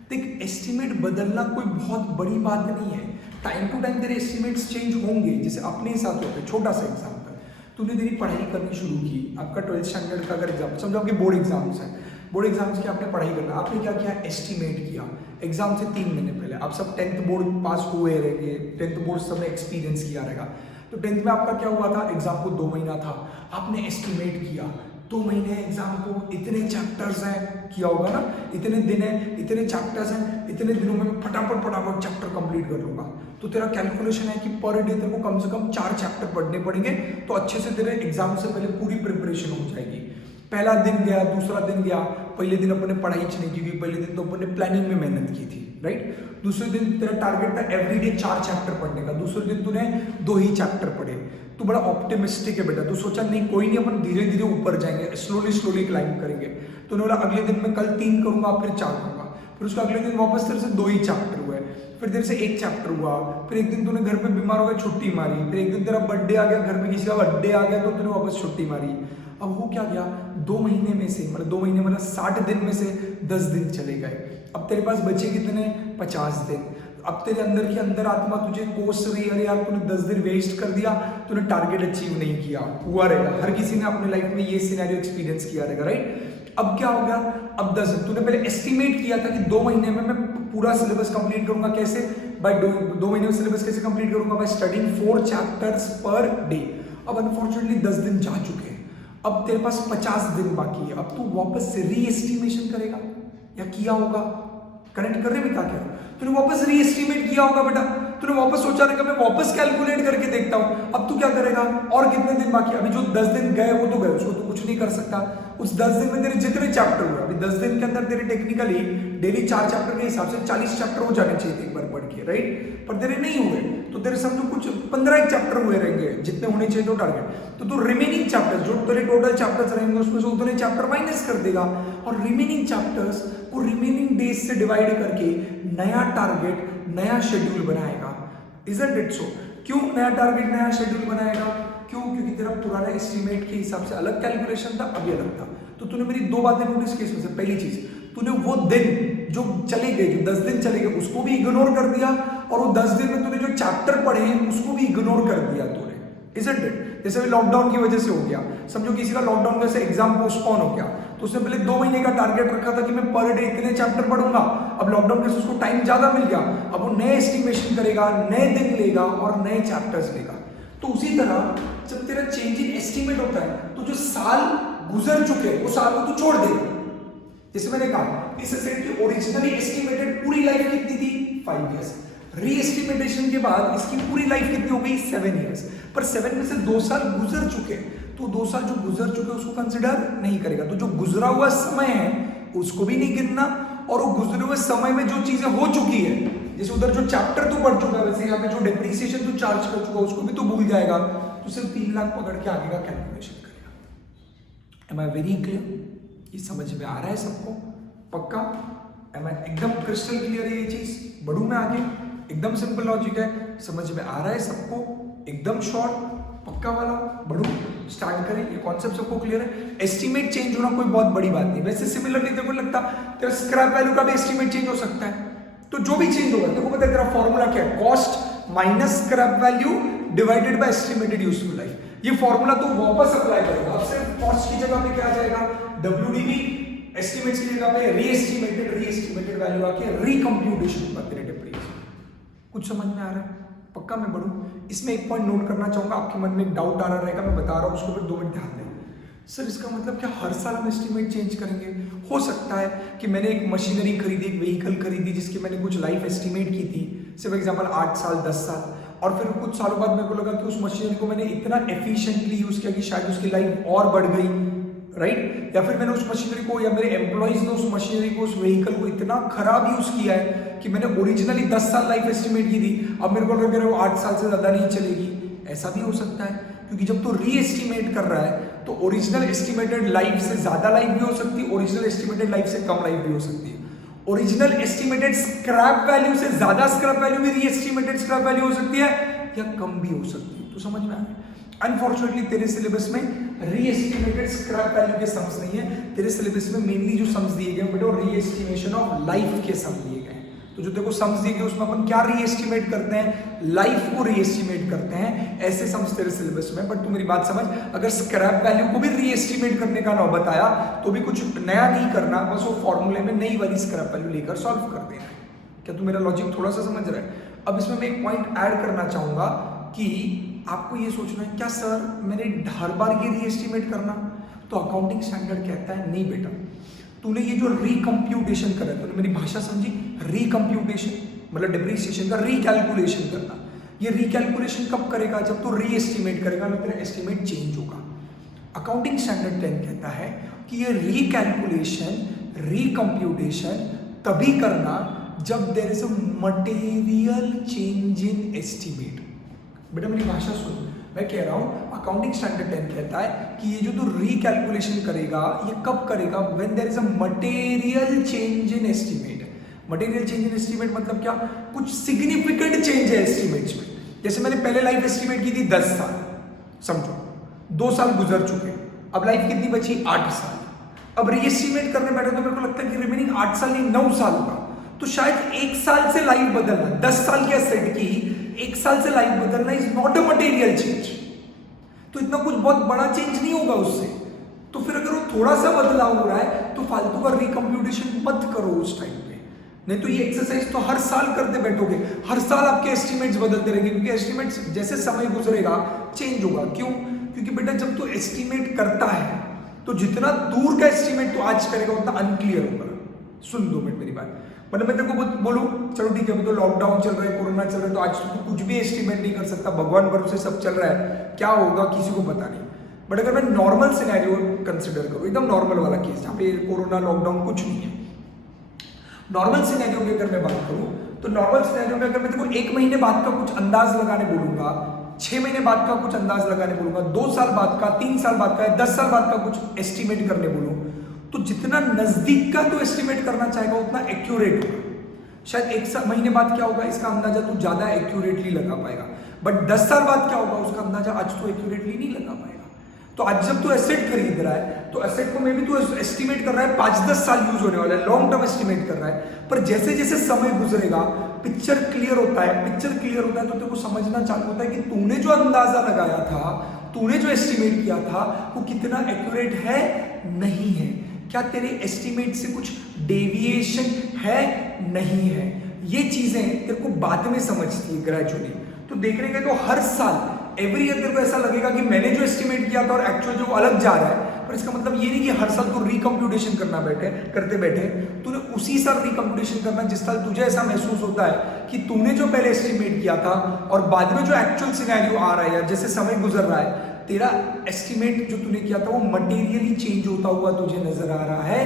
देख, एस्टिमेट बदलना कोई बहुत बड़ी बात नहीं है। टाइम टू टाइम तेरे एस्टिमेट्स चेंज होंगे, जैसे अपने हिसाब से होते हैं। छोटा सा एग्जांपल, तूने तेरी पढ़ाई करनी शुरू की, आपका 12th स्टैंडर्ड का अगर एग्जाम, समझो आपके बोर्ड एग्जाम्स हैं, बोर्ड एग्जाम्स की आपने पढ़ाई करना, आपने क्या किया, एस्टिमेट किया। एग्जाम से 3 महीने पहले आप सब 10th बोर्ड पास हुए रहेंगे, 10th बोर्ड सबने एक्सपीरियंस किया रहेगा। तो 10th में आपका क्या हुआ था, एग्जाम को 2 महीना था, आपने एस्टिमेट किया 2 महीने एग्जाम को, इतने चैप्टर्स हैं, किया होगा ना, इतने दिन है, इतने चैप्टर्स हैं, इतने दिनों में मैं फटाफट चैप्टर कंप्लीट कर लूंगा। तो तेरा कैलकुलेशन है कि पर डे तेरे को कम से कम 4 चैप्टर पढ़ने पड़ेंगे, तो अच्छे से तेरे एग्जाम से पहले पूरी प्रिपरेशन हो जाएगी। पहला दिन गया, दूसरा दिन गया, पहले दिन अपने पढ़ाई नहीं की, पहले दिन तो अपने प्लानिंग में मेहनत की थी, राइट? दूसरे दिन तेरा टारगेट था एवरीडे 4 चैप्टर पढ़ने का, दूसरे दिन तूने 2 ही चैप्टर पढ़े। तू बड़ा ऑप्टिमिस्टिक है बेटा, तू सोचा नहीं कोई नहीं, अपन धीरे धीरे ऊपर जाएंगे, स्लोली क्लाइंब करेंगे। तूने बोला अगले दिन मैं कल 3 करूंगा, फिर 4 करूंगा, फिर उसका अगले दिन वापस तेरे से 2 ही चैप्टर हुए, फिर तेरे से 1 चैप्टर हुआ, फिर एक दिन तूने घर पे बीमार हो गया, छुट्टी मारी, फिर एक दिन तेरा बर्थडे आ गया, घर में किसी का बर्थडे आ गया, तो तूने वापस छुट्टी मारी। अब हो क्या गया, 2 महीने में से, मतलब 2 महीने मतलब 60 दिन में से 10 दिन चले गए। अब तेरे पास बचे कितने, 50 दिन। अब तेरे अंदर की अंदर आत्मा तुझे कोस रही है, अरे यार तूने 10 दिन वेस्ट कर दिया, तूने टारगेट अचीव नहीं किया। हुआ रहेगा, हर किसी ने अपने लाइफ में ये सिनेरियो एक्सपीरियंस किया रहेगा, राइट? अब क्या हो गया, अब 10 दिन तूने पहले एस्टिमेट किया था कि 2 महीने में मैं पूरा सिलेबस कंप्लीट करूंगा। कैसे, बाय 2 महीने में सिलेबस कैसे कंप्लीट करूंगा, by studying 4 chapters per day. अब अनफॉर्चुनेटली 10 दिन जा चुके हैं, अब तेरे पास 50 दिन बाकी है। अब तू वापस से री एस्टिमेशन करेगा या किया होगा, कनेक्ट करने में क्या क्या, तूने वापस री एस्टिमेट किया होगा बेटा, तूने वापस सोचा रहेगा मैं वापस कैलकुलेट करके देखता हूं। अब तू क्या करेगा, और कितने दिन बाकी, अभी जो 10 दिन गए वो तो गए, उसको तो कुछ नहीं कर सकता। उस 10 दिन में तेरे जितने चैप्टर हुए, अभी 10 दिन के अंदर तेरे टेक्निकली डेली 4 चैप्टर के हिसाब से 40 चैप्टर हो जाने चाहिए एक बार पढ़ के, राइट? पर तेरे नहीं हुए, तो तेरे समझो कुछ 15 चैप्टर हुए रहेंगे जितने होने चाहिए तो टारगेट। तो तू रिमेनिंग चैप्टर्स, जो तेरे टोटल चैप्टर्स रहेंगे उसमें से उतने चैप्टर माइनस कर देगा, और रिमेनिंग चैप्टर्स को रिमेनिंग डेज से डिवाइड करके नया टारगेट, नया शेड्यूल बनाएगा। Isn't it so? क्यों नया टारगेट, नया शेड्यूल बनाएगा? क्यों? क्योंकि तेरा पुराना एस्टिमेट के हिसाब से अलग कैलकुलेशन था, अभी अलग था। तो तूने मेरी 2 बातें नोटिस की इसमें से। पहली चीज, तूने वो दिन जो चले गए, जो 10 दिन चले गए, उसको भी इग्नोर कर दिया, और वो 10 दिन में तूने जो चैप्टर पढ़े हैं उसको भी इग्नोर कर दिया तूने। Isn't it? जैसे लॉकडाउन की वजह से हो गया, समझो किसी का लॉकडाउन वजह से एग्जाम पोस्टपोन हो गया, तो उसने पहले 2 महीने का टारगेट रखा था कि मैं पर डे इतने चैप्टर पढ़ूंगा। अब लॉकडाउन के उसको टाइम ज्यादा मिल गया, अब वो नए एस्टिमेशन करेगा, नए दिन लेगा और नए चैप्टर्स लेगा। तो उसी तरह जब तेरा चेंज इन एस्टिमेट होता है तो जो साल गुजर चुके वो साल को तू छोड़ देगा। जैसे मैंने कहा इस एसेट की ओरिजिनली एस्टिमेटेड पूरी लाइफ कितनी थी 5 इयर्स, री एस्टिमेटेशन के बाद इसकी पूरी लाइफ कितनी हो गई 7 इयर्स, पर 7 में से 2 साल गुजर चुके, तो 2 साल जो गुजर चुके उसको कंसिडर नहीं करेगा। तो जो गुजरा हुआ समय है उसको भी नहीं गिनना, और वो गुजरे हुए समय में जो चीजें हो चुकी है, जैसे उधर जो चैप्टर तू पढ़ चुका है वैसे यहाँ पे जो डेप्रिसिएशन तू चार्ज कर चुका उसको भी तो भूल जाएगा, तो सिर्फ 3 लाख पकड़ के आगे का कैलकुलेशन करेगा। Am I very clear? ये समझ में आ रहा है सबको? पक्का? एम आई एकदम क्रिस्टल क्लियर है ये चीज? बढ़ू मैं आगे? एकदम सिंपल लॉजिक है, समझ में आ रहा है सबको? एकदम शॉर्ट पक्का वाला? बढ़ू स्टार्ट करें? ये कॉन्सेप्ट सबको क्लियर है? एस्टिमेट चेंज होना कोई बहुत बड़ी बात नहीं। वैसे सिमिलरली तेरे को लगता तेरा स्क्रैप वैल्यू का भी एस्टिमेट चेंज हो सकता है, तो जो भी चेंज होगा देखो पता है तेरा फॉर्मूला क्या है, cost minus scrap value divided by estimated useful life. ये फॉर्मूला तो वापस अप्लाई करेगा, अब सिर्फ कॉस्ट की जगह पे क्या आ जाएगा WDV, एस्टिमेट्स की जगह पे रीएस्टिमेटेड वैल्यू आके रीकंप्यूटेशन पर तेरे डेप्रिसिएशन। कुछ समझ में आ रहा है? पक्का मैं बढ़ूं? इसमें एक पॉइंट नोट करना चाहूंगा, आपके मन में एक डाउट आ रहा रहेगा, मैं बता रहा हूं उसको फिर 2 मिनट ध्यान दें। सर इसका मतलब क्या हर साल हम एस्टिमेट चेंज करेंगे? हो सकता है कि मैंने एक मशीनरी खरीदी, एक व्हीकल खरीदी जिसकी मैंने कुछ लाइफ एस्टिमेट की थी, सिर्फ एग्जांपल 8 साल 10 साल, और फिर कुछ सालों बाद मेरे को लगा कि उस मशीनरी को मैंने इतना एफिशिएंटली यूज किया कि शायद उसकी लाइफ और बढ़ गई, राइट? या फिर मैंने उस मशीनरी को या मेरे एम्प्लॉइज ने उस मशीनरी को, उस व्हीकल को इतना खराब यूज किया है कि मैंने ओरिजिनली 10 साल लाइफ एस्टिमेट की थी, अब मेरे को लग रहा है वो 8 साल से ज्यादा नहीं चलेगी। ऐसा भी हो सकता है, क्योंकि जब तू री एस्टिमेट कर रहा है तो ओरिजिनल एस्टिमेटेड लाइफ से ज्यादा लाइफ भी हो सकती है, ओरिजिनल एस्टिमेटेड लाइफ से कम लाइफ भी हो सकती है। ओरिजिनल एस्टिमेटेड स्क्रैप वैल्यू से ज्यादा स्क्रैप वैल्यू भी री एस्टिमेटेड स्क्रैप वैल्यू हो सकती है या कम भी हो सकती है। तो समझ में आ रहा है? अनफॉर्चुनेटली तेरे सिलेबस में री एस्टिमेटेड स्क्रैप वैल्यू के सम्स नहीं है, तेरे सिलेबस में मेनली जो सम्स दिए गए बेटा री एस्टिमेशन ऑफ लाइफ के सम दिए गए। तो जो देखो सम्स दिए गए उसमें अपन क्या री एस्टिमेट करते हैं, लाइफ को री एस्टिमेट करते हैं, ऐसे सम्स तेरे सिलेबस में। बट तू मेरी बात समझ, अगर स्क्रैप वैल्यू को भी री एस्टिमेट करने का नौबत आया तो भी कुछ नया नहीं करना, बस वो फॉर्मूले में नई वाली स्क्रैप वैल्यू लेकर सॉल्व कर देना। क्या तू मेरा लॉजिक थोड़ा सा समझ रहा है? अब इसमें मैं एक पॉइंट ऐड करना चाहूंगा कि आपको ये सोचना है क्या सर मैंने हर बार ये री एस्टिमेट करना? तो अकाउंटिंग स्टैंडर्ड कहता है नहीं बेटा, तूने ये जो रिकम्प्यूटेशन करा, तूने मेरी भाषा समझी? रिकम्प्यूटेशन मतलब डिप्रिसिएशन का रिकैलकुलेशन करना। ये रिकैलकुलेशन कब करेगा? जब तू री एस्टिमेट करेगा ना, तेरा एस्टिमेट चेंज होगा। अकाउंटिंग स्टैंडर्ड 10 कहता है कि ये रिकैलकुलेशन, रिकम्प्यूटेशन तभी करना जब there is a material change in estimate. बेटा मेरी भाषा सुन, मैं कह रहा हूं अकाउंटिंग स्टैंडर्ड 10 कहता है कि ये जो तू रिकैलकुलेशन करेगा ये कब करेगा? When there is a material change in estimate. Material change in estimate मतलब क्या? कुछ सिग्निफिकेंट चेंज है एस्टिमेट्स में। जैसे मैंने पहले लाइफ एस्टिमेट की थी 10 साल, समझो 2 साल गुजर चुके, अब लाइफ कितनी बची 8 साल। अब री एस्टिमेट करने बैठे तो मेरे को लगता है कि रिमेनिंग 8 साल नहीं 9 साल होगा, तो शायद 1 साल से लाइफ बदलना, 10 साल के एसेट की 1 साल से लाइफ बदलना is not a material change. तो इतना कुछ बहुत बड़ा चेंज नहीं होगा उससे। तो फिर अगर वो थोड़ा सा बदलाव हो रहा है तो फालतू का रिकम्प्यूटेशन मत करो उस टाइम पे, नहीं तो ये एक्सरसाइज तो हर साल करते बैठोगे, हर साल आपके एस्टिमेट्स बदलते रहेंगे, क्योंकि एस्टिमेट्स जैसे समय गुजरेगा चेंज होगा। क्यों? क्योंकि बेटा जब तू एस्टिमेट करता है तो जितना दूर का एस्टिमेट तू आज करेगा उतना अनक्लियर होगा। सुन 2 मिनट मेरी बात, मतलब मैं तेरे को बोलूं चलो ठीक है अभी तो लॉकडाउन चल रहा है, कोरोना चल रहा है, तो आज तो कुछ भी एस्टिमेट नहीं कर सकता, भगवान भरोसे सब चल रहा है, क्या होगा किसी को पता नहीं। बट अगर मैं नॉर्मल सिनेरियो कंसिडर करूं, एकदम नॉर्मल वाला केस जहाँ पे कोरोना लॉकडाउन कुछ नहीं है, नॉर्मल सिनेरियो की अगर मैं बात करूं तो नॉर्मल सिनेरियो में अगर मैं तेरे को 1 महीने बाद का कुछ अंदाज लगाने बोलूंगा, 6 महीने बाद का कुछ अंदाज लगाने बोलूंगा, 2 साल बाद का, 3 साल बाद का, 10 साल बाद का कुछ एस्टिमेट करने बोलूं, तो जितना नजदीक का तो एस्टिमेट करना चाहेगा उतना एक्यूरेट होगा। शायद 1 महीने बाद क्या होगा इसका अंदाजा तू ज्यादा एक्यूरेटली लगा पाएगा, बट 10 साल बाद क्या होगा उसका अंदाजा आज तो एक्यूरेटली नहीं लगा पाएगा। तो आज जब तू एसेट खरीद रहा है तो एसेट को मे भी तू एस्टिमेट कर रहा है 5-10 साल यूज होने वाला है, लॉन्ग टर्म एस्टिमेट कर रहा है, पर जैसे जैसे समय गुजरेगा पिक्चर क्लियर होता है, पिक्चर क्लियर होता है तो तेरे को समझना चालू होता है कि तूने जो अंदाजा लगाया था, तूने जो एस्टिमेट किया था वो कितना एक्यूरेट है नहीं है। क्या तेरे एस्टिमेट से कुछ डेविएशन है, नहीं है। ये चीजें तेरे को बाद में समझती है ग्रेजुअली। तो देखने गए तो हर साल एवरी ईयर तेरे को ऐसा लगेगा कि मैंने जो एस्टिमेट किया था और एक्चुअल जो अलग जा रहा है, पर इसका मतलब ये नहीं कि हर साल तू रिकम्प्यूटेशन करते बैठे तूने उसी साल रिकम्प्यूटेशन करना जिस साल तुझे ऐसा महसूस होता है कि तूने जो पहले एस्टिमेट किया था और बाद में जो एक्चुअल सिनेरियो आ रहा है, या जैसे समय गुजर रहा है, तेरा एस्टिमेट जो तूने किया था वो मटेरियली चेंज होता हुआ तुझे नजर आ रहा है,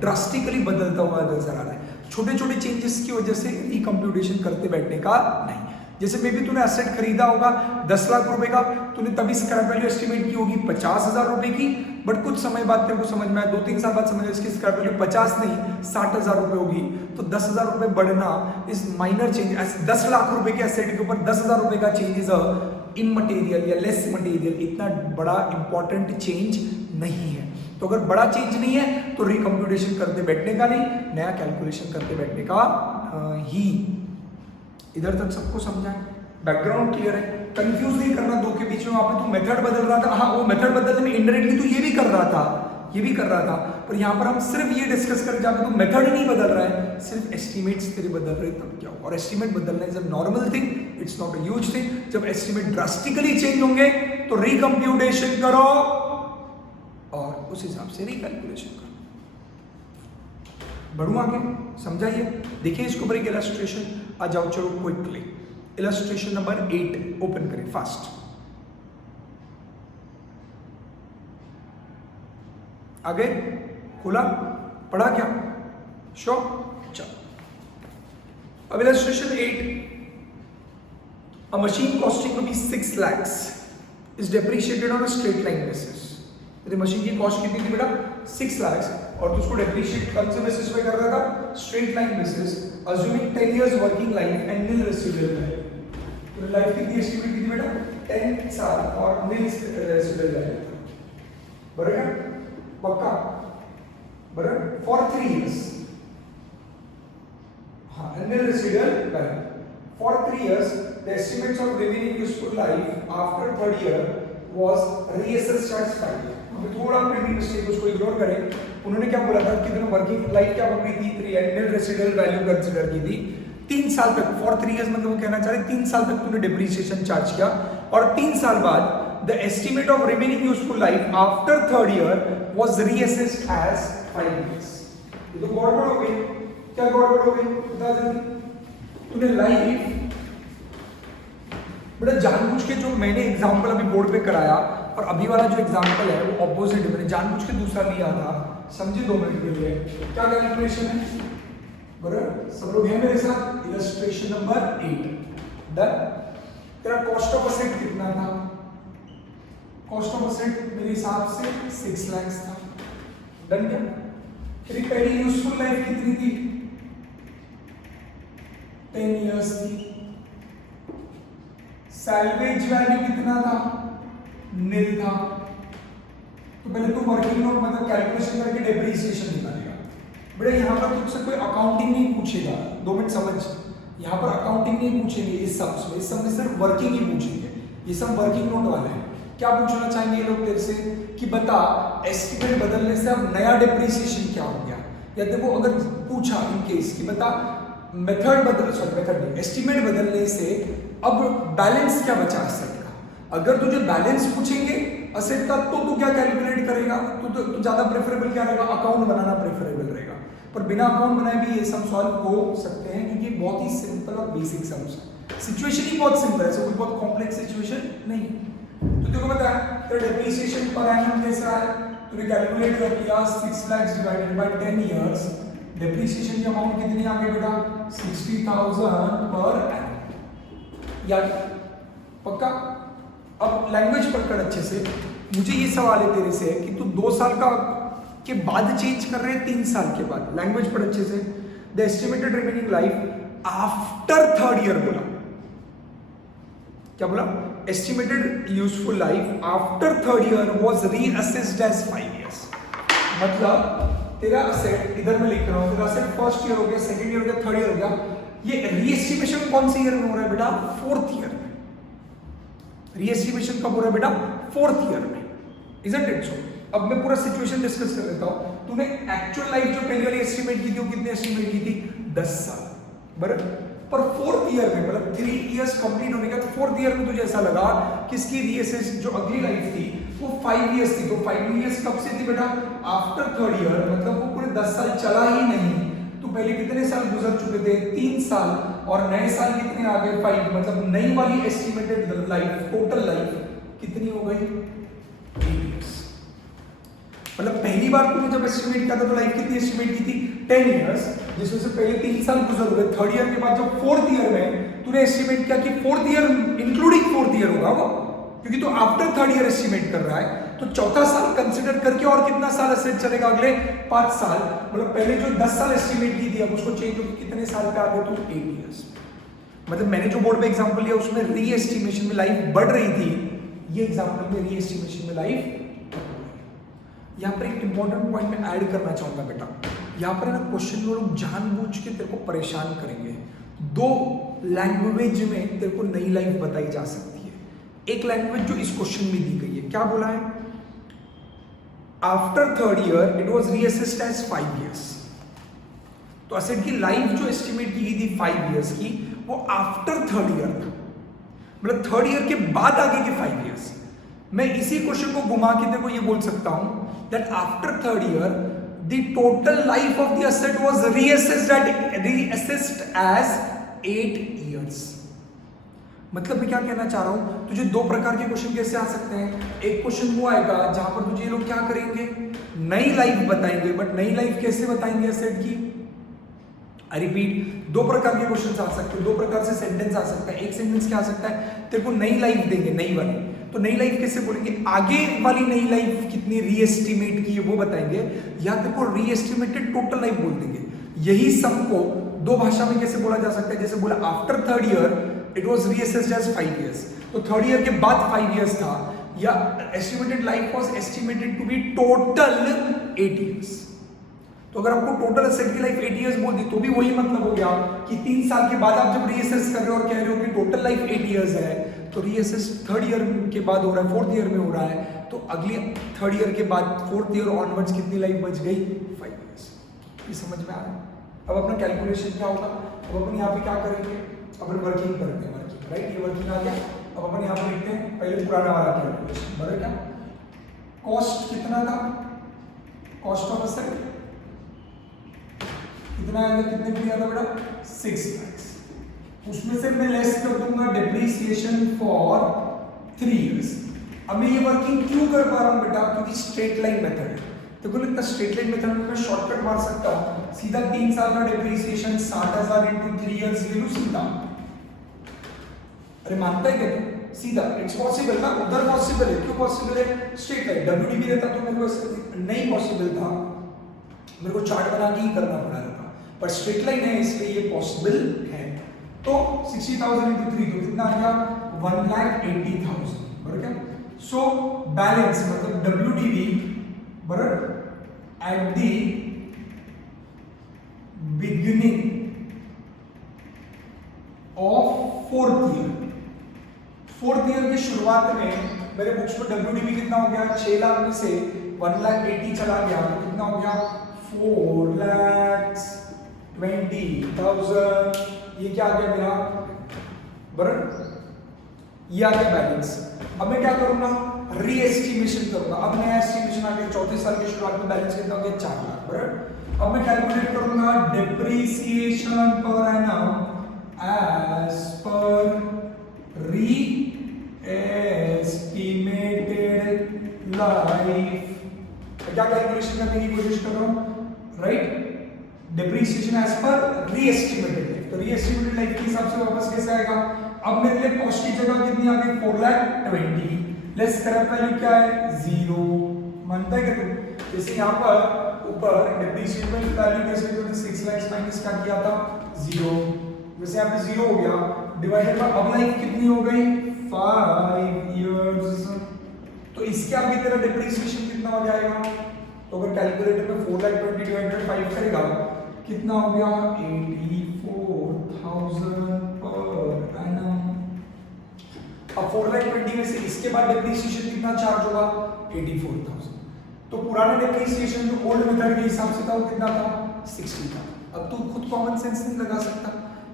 ड्रास्टिकली बदलता हुआ नजर आ रहा है। छोटे छोटे चेंजेस की वजह से रिकम्प्यूटेशन करते बैठने का नहीं। जैसे मे भी तूने एसेट खरीदा होगा 10 लाख रुपए का, तूने तभी स्क्रैप वैल्यू एस्टिमेट की होगी 50,000 रुपए की, बट कुछ समय बाद तेरे को समझ में आया, 2-3 साल बाद समझ में इसकी स्क्रैप वैल्यू 50 नहीं 60,000 रुपए होगी। तो 10,000 रुपए बढ़ना इस माइनर चेंज, 10 लाख रुपए के एसेट के ऊपर 10,000 रुपए का चेंज इज इमटेरियल या लेस मटेरियल, इतना बड़ा इंपॉर्टेंट चेंज नहीं है। तो अगर बड़ा चेंज नहीं है तो रिकम्प्यूटेशन करते बैठने का नहीं, नया कैलकुलेशन करते बैठने का ही। इधर तक सबको समझा है, बैकग्राउंड क्लियर है, कंफ्यूज नहीं करना दो के बीच में। वहां पे तू मेथड बदल रहा था, हाँ वो मेथड बदलने में इनडायरेक्टली तू ये भी कर रहा था, ये भी कर रहा था, पर यहाँ पर हम सिर्फ ये डिस्कस करें जहाँ पे तू मेथड ही नहीं बदल रहा है, सिर्फ एस्टिमेट्स तेरे बदल रहे, तब क्या हो। और एस्टिमेट बदलना is a normal thing, it's not a huge thing. जब एस्टिमेट ड्रास्टिकली चेंज होंगे तो रिकम्प्यूटेशन करो और उस हिसाब से रिकैलकुलेशन करो। बढ़ू आगे, समझाइए। देखिए इसके ऊपर एक इलस्ट्रेशन, आ जाओ चलो क्विकली। इलस्ट्रेशन नंबर 8 ओपन करें फास्ट। आगे खोला, पढ़ा क्या? श्योर? चलो अब illustration 8, a machine costing rupees 6 lakhs is depreciated on a straight line basis। तेरी मशीन की कॉस्ट कितनी थी बेटा? 6 lakhs, और तू उसको डेप्रिशिएट कौन से बेसिस पे कर रहा था? Straight line basis, assuming 10 years working life and nil residual life. तो लाइफ कितनी एस्टिमेट की थी बेटा? 10 साल और नील रेसिडुअल लाइफ, बराबर? पक्का? बराबर? फॉर 3 years, हाँ, nil residual life for 3 years, the estimates of remaining useful life after 3rd year was reassessed as 5 years। अभी थोड़ा प्रिंटिंग मिस्टेक उसको इग्नोर करें। उन्होंने क्या बोला था कि दोनों वर्किंग लाइफ क्या पकड़ी थी? 3 एनुअल रेसिडुअल वैल्यू कंसीडर की थी। 3 साल तक, फॉर 3 years मतलब वो कहना चाह रहे 3 साल तक तूने डिप्रिसिएशन चार्ज किया, और 3 साल बाद the estimate of remaining useful life after 3rd year was reassessed as 5 years। ये तो गड़बड़ हो गई। क्या गड़बड़ हो गई बता जल्दी। तूने लाइफ बेटा जानबूझ के, जो मैंने एग्जांपल अभी बोर्ड पे कराया और अभी वाला जो एग्जांपल है वो ऑपोजिट है, मैंने जानबूझ के दूसरा लिया था, समझे 2 मिनट के लिए। क्या कैलकुलेशन है? बराबर, सब लोग हैं मेरे साथ? Illustration number 8 done. तेरा कॉस्ट ऑफ असेट कितना था? कॉस्ट ऑफ असेट मेरे हिसाब से 6 लाख था, डन क्या? तेरी पहली यूजफुल लाइफ कितनी थी? 10 years थी। सैल्वेज वैल्यू कितना था? नील था। तो पहले तू वर्किंग नोट मतलब कैलकुलेशन करके डेप्रिसिएशन निकालेगा। बेटा यहाँ पर तुझसे कोई अकाउंटिंग नहीं पूछेगा, 2 मिनट समझ। यहाँ पर अकाउंटिंग नहीं पूछेंगे इस सब में सिर्फ वर्किंग ही पूछेंगे। ये सब वर्किंग नोट वाले हैं। क्या पूछना चाहेंगे ये लोग तेरे से कि बता एस्टिमेट बदलने से अब नया डेप्रिसिएशन क्या हो गया, या देखो अगर पूछा इन केस कि बता एस्टिमेट बदलने से अब बैलेंस क्या बचा असेट का। अगर तुझे बैलेंस पूछेंगे असेट का तो तू क्या कैलकुलेट करेगा? तो ज्यादा प्रेफरेबल क्या रहेगा? अकाउंट बनाना प्रेफरेबल रहेगा। पर बिना अकाउंट बनाए भी ये सम सॉल्व हो सकते हैं, क्योंकि बहुत ही सिंपल और बेसिक सम्स है। सिचुएशन ही बहुत सिंपल है, कोई बहुत कॉम्प्लेक्स सिचुएशन नहीं। तो देखो बता तेरा डेप्रिसिएशन पर एनम कैसा है? तूने कैलकुलेट कर लिया 6 lakhs divided by 10 years, depreciation की अमाउंट कितनी आ गई बेटा? 60,000 पर एनम। याद पक्का? अब लैंग्वेज पकड़ अच्छे से। मुझे ये सवाल है तेरे से कि तू 2 साल का के बाद चेंज कर रहे हैं 3 साल के बाद। लैंग्वेज पढ़ अच्छे से। The estimated remaining life after 3rd year बोला। क्या बोला? Estimated useful life after 3rd year was reassessed as 5 years। मतलब तेरा असेट, इधर मैं लिख रहा हूं, तेरा असेट 1st year हो गया, 2nd year हो गया, 3rd year हो गया। ये रीएस्टिमेशन कौन से ईयर में हो रहा है बेटा? 4th year में। रीएस्टिमेशन कब हो रहा है बेटा? 4th year में। Isn't it so? अब मैं पूरा सिचुएशन डिस्कस कर लेता हूं। तूने एक्चुअल लाइफ जो पहली वाली एस्टिमेट की थी वो कितने एस्टिमेट की थी 10 साल बराबर। पर फोर्थ ईयर में मतलब 3 इयर्स कंप्लीट होने का फोर्थ ईयर में तुझे ऐसा लगा कि इसकी रीएसेस जो अगली लाइफ थी वो 5 इयर्स थी। तो 5 इयर्स कब से थी बेटा? आफ्टर थर्ड ईयर, मतलब वो पूरे 10 साल चला ही नहीं। तो पहले कितने साल गुजर चुके थे? 3 साल, और नए साल कितने आ गए? 5। मतलब नई वाली एस्टिमेटेड लाइफ, टोटल लाइफ कितनी हो गई? 8 इयर्स। मतलब पहली बार तूने जब एस्टिमेट किया था तो लाइफ कितनी एस्टिमेट की थी? 10 इयर्स, जिसमें से पहले 3 साल गुजर हुए। थर्ड ईयर के बाद जब फोर्थ ईयर में तूने एस्टिमेट किया कि fourth year including fourth year होगा वो, क्योंकि तो आफ्टर थर्ड ईयर एस्टिमेट कर रहा है, तो चौथा साल कंसिडर करके और कितना साल एसेट चलेगा? अगले 5 साल। मतलब पहले जो 10 साल एस्टिमेट की थी अब उसको चेंज होकर कितने साल पे आ गए? तो 8 इयर्स। मतलब मैंने जो बोर्ड पे एग्जांपल लिया उसमें री एस्टिमेशन में लाइफ बढ़ रही थी, ये एग्जांपल में री एस्टिमेशन में लाइफ। यहाँ पर एक इंपॉर्टेंट पॉइंट मैं ऐड करना चाहूंगा बेटा, यहाँ पर ना क्वेश्चन में लोग जानबूझ के तेरे को परेशान करेंगे। 2 लैंग्वेज में तेरे को नई लाइफ बताई जा सकती है। एक लैंग्वेज जो इस क्वेश्चन में दी गई है, क्या बोला है? After third year it was reassessed as 5 years. तो असेट की लाइफ जो एस्टिमेट की गई थी 5 इयर्स की, वो आफ्टर थर्ड ईयर था, मतलब थर्ड ईयर के बाद आगे के 5 इयर्स। मैं इसी क्वेश्चन को घुमा के तेरे को ये बोल सकता हूं that after third year the total life of the asset was reassessed as 8 years। मतलब मैं क्या कहना चाह रहा हूं, तुझे 2 प्रकार के क्वेश्चन कैसे आ सकते हैं। एक क्वेश्चन वो आएगा जहां पर तुझे ये लोग क्या करेंगे? नई लाइफ बताएंगे, बट नई लाइफ कैसे बताएंगे एसेट की? आई रिपीट, 2 प्रकार के क्वेश्चन आ सकते हैं, 2 प्रकार से सेंटेंस आ सकता है। एक सेंटेंस क्या आ सकता है? तेरे को नई लाइफ देंगे, नई वाली। तो नई लाइफ कैसे बोलेंगे? आगे वाली नई लाइफ कितनी रीएस्टिमेट की है वो बताएंगे, या तेरे को रीएस्टिमेटेड टोटल लाइफ बोल देंगे। यही सम को 2 भाषा में कैसे बोला जा सकता है? जैसे बोला after third year it was reassessed as 5 years, तो थर्ड ईयर के बाद 5 इयर्स था, या estimated life was estimated to be total 8 years. तो अगर आपको टोटल एसेट की लाइफ 8 इयर्स बोल दी तो भी वही मतलब हो गया कि 3 साल के बाद आप जब रीअसेस कर रहे हो और कह रहे हो कि टोटल लाइफ 8 इयर्स है, तो रीअसेस थर्ड ईयर के बाद हो रहा है, फोर्थ ईयर में हो रहा है, तो अगली थर्ड ईयर के बाद फोर्थ ईयर ऑनवर्ड्स कितनी लाइफ बच गई? 5 इयर्स। ये समझ में आ रहा है? अब अपना कैलकुलेशन क्या होगा? अब अपन यहाँ पे क्या करेंगे? अपन वर्किंग करते हैं, वर्किंग, राइट? ये वर्किंग आ गया। अब अपन यहाँ पे लिखते हैं पहले पुराना वाला कैलकुलेशन, बराबर? क्या कॉस्ट कितना था? कॉस्ट ऑफ एसेट कितना आएगा? कितने पे आता बेटा? 6 lakhs। उसमें से मैं लेस कर दूंगा डेप्रीसिएशन फॉर 3 इयर्स। अब मैं ये वर्किंग क्यों कर पा रहा हूं बेटा? क्योंकि स्ट्रेट लाइन मेथड है। तो बोले इतना स्ट्रेट लाइन मेथड में मैं शॉर्टकट मार सकता हूं, सीधा 3 साल का डेप्रीसिएशन 60,000 into 3 years ले लूं सीधा। अरे मानता है क्या? सीधा इट्स पॉसिबल ना, उधर पॉसिबल है। क्यों पॉसिबल है? Straight line. डब्ल्यूडीबी रहता तो मेरे को नहीं पॉसिबल था, मेरे को चार्ट बना के ही करना पड़ा था, पर स्ट्रेट लाइन है इसलिए ये पॉसिबल है। तो 60,000 into 3 तो कितना आ गया? 1,80,000, बराबर क्या? सो बैलेंस मतलब डब्ल्यूडीबी बराबर at the beginning of fourth year. Fourth year की शुरुआत में मेरे बुक्स में डब्ल्यूडीबी कितना हो गया? 6 लाख में से 1,80,000 चला गया तो कितना हो गया? 4,20,000। ये क्या आ गया मेरा? बराबर ये आ गया बैलेंस। अब मैं क्या करूंगा? रीएस्टिमेशन करूंगा। अब नया एस्टिमेशन आ गया, चौथे साल की शुरुआत में बैलेंस कितना हो गया? 4 लाख, बराबर। अब मैं कैलकुलेट करूंगा depreciation per annum as per री एस्टिमेटेड लाइफ। क्या कैलकुलेशन करने की कोशिश कर रहा हूं? Right, depreciation as per रीएस्टिमेटेड life. तो रीएस्टिमेटेड लाइफ के हिसाब से वापस कैसे आएगा? अब मेरे लिए कॉस्ट की जगह कितनी आ गई? 4,20,000। लेस करंट वैल्यू क्या है? 0। मानता है क्या तुम? जैसे यहाँ पर ऊपर डेप्रीसिएशन वैल्यू कैसे थी? 6 लाख माइनस क्या किया था? 0। वैसे यहाँ पे 0 हो गया, डिवाइडेड बाय अब लाइफ कितनी हो गई? 5 इयर्स। तो इसके आगे तेरा डेप्रीसिएशन कितना हो जाएगा? तो अगर कैलकुलेटर में 4,20,000 डिवाइडेड बाय 5 करेगा कितना हो गया? 84,000 पर एनम। अब 4,20,000 में से इसके बाद डेप्रीसिएशन कितना चार्ज होगा? 84,000। तो पुराने डिप्रिसिएशन जो ओल्ड मेथड के हिसाब से था वो कितना था 60 था। अब तू खुद कॉमन सेंस नहीं लगा सकता,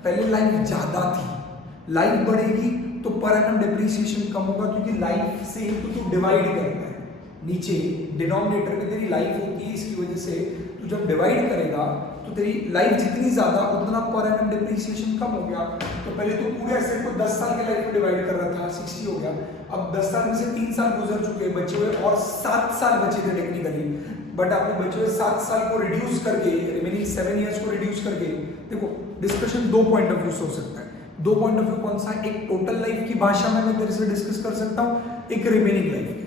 पहले लाइफ ज्यादा थी, लाइफ बढ़ेगी तो पर एनम डिप्रिसिएशन कम होगा, क्योंकि लाइफ से तो तू डिवाइड करता है, नीचे डिनोमिनेटर में तेरी लाइफ होती है, इसकी वजह से तू जब डिवाइड करेगा तो तेरी लाइफ जितनी ज्यादा उतना पर एनम डिप्रिसिएशन कम हो गया। तो पहले तो पूरे एसेट को 10 साल के लाइफ में डिवाइड कर रहा था, 60 हो गया। अब 10 साल में से 3 साल गुजर चुके, बचे हुए और 7 साल बचे थे टेक्निकली, बट आपने बचे हुए 7 साल को रिड्यूस करके, रिमेनिंग 7 इयर्स को रिड्यूस करके, देखो डिस्कशन 2 पॉइंट ऑफ व्यू से हो सकता है। 2 पॉइंट ऑफ व्यू कौन सा? एक टोटल लाइफ की भाषा में मैं तेरे से डिस्कस कर सकता हूँ, एक रिमेनिंग लाइफ की।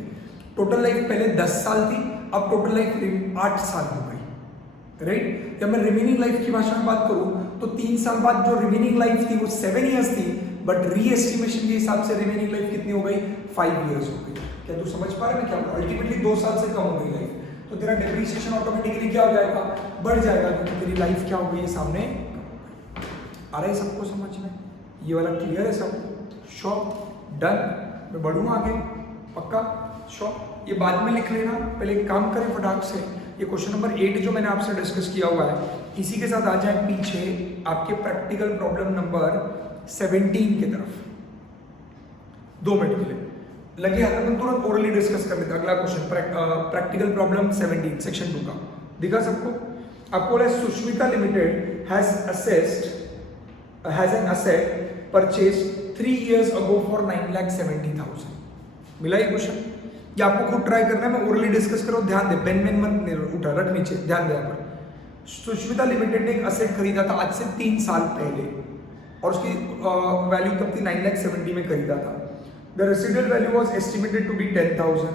टोटल लाइफ पहले 10 साल थी, अब टोटल लाइफ 8 साल हो गई, राइट। जब मैं रिमेनिंग लाइफ की भाषा में बात करूं तो 3 साल बाद जो रिमेनिंग लाइफ थी वो 7 इयर्स थी, बट री एस्टिमेशन के हिसाब से रिमेनिंग लाइफ कितनी हो गई? 5 इयर्स हो गई। क्या तू समझ पा रहा है क्या? अल्टीमेटली 2 साल से कम हो गई लाइफ, तो तेरा डेप्रिसिएशन ऑटोमेटिकली क्या हो जाएगा? बढ़ जाएगा, क्योंकि तेरी लाइफ क्या हो गई है सामने कम हो गई। आ रहा है सबको समझ में? ये वाला क्लियर है सबको? श्योर? डन? मैं बढ़ूँ आगे? पक्का? श्योर? ये बाद में लिख लेना, पहले एक काम करें फटाक से, ये क्वेश्चन नंबर 8 जो मैंने आपसे डिस्कस किया हुआ है, इसी के साथ आ जाए पीछे आपके प्रैक्टिकल प्रॉब्लम नंबर 17 की तरफ। 2 मिनट के लिए लगे हाथ में, तुरंत ओरली डिस्कस कर लेते हैं। अगला क्वेश्चन प्रैक्टिकल प्रॉब्लम 17 सेक्शन 2 का दिखा सबको? आपको बोला Sushmita limited has an asset purchase 3 years ago for 9,70,000। मिला ये क्वेश्चन? ये आपको खुद ट्राई करना है, मैं ओरली डिस्कस करो, ध्यान दे, पेन मेन मत उठा, रख नीचे, ध्यान दे यहाँ पर। सुष्मिता लिमिटेड ने एक असेट खरीदा था आज से 3 साल पहले, और उसकी वैल्यू तब थी 9,70,000 में खरीदा था। The residual value was estimated to be 10,000,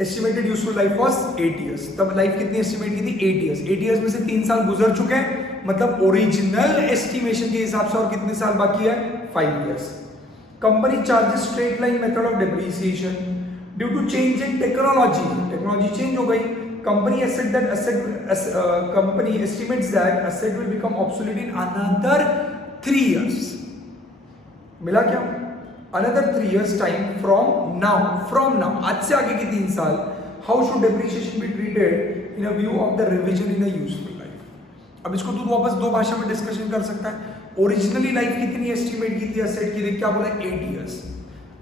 estimated useful life was 8 years। तब लाइफ कितनी एस्टिमेट की थी? 8 years। 8 years में से 3 साल गुजर चुके हैं, मतलब ओरिजिनल एस्टिमेशन के हिसाब से और कितने साल बाकी है? 5 years। Company charges straight line method of depreciation due to change in technology change हो गई। Company estimates that asset will become obsolete in another 3 years। मिला क्या? Another 3 years time from now, आज से आगे की 3 साल। How should depreciation be treated in a view of the revision in a useful life. अब इसको तू वापस 2 भाषा में डिस्कशन कर सकता है। ओरिजिनली लाइफ कितनी एस्टिमेट की थी असेट की? देख क्या बोला? 8 years।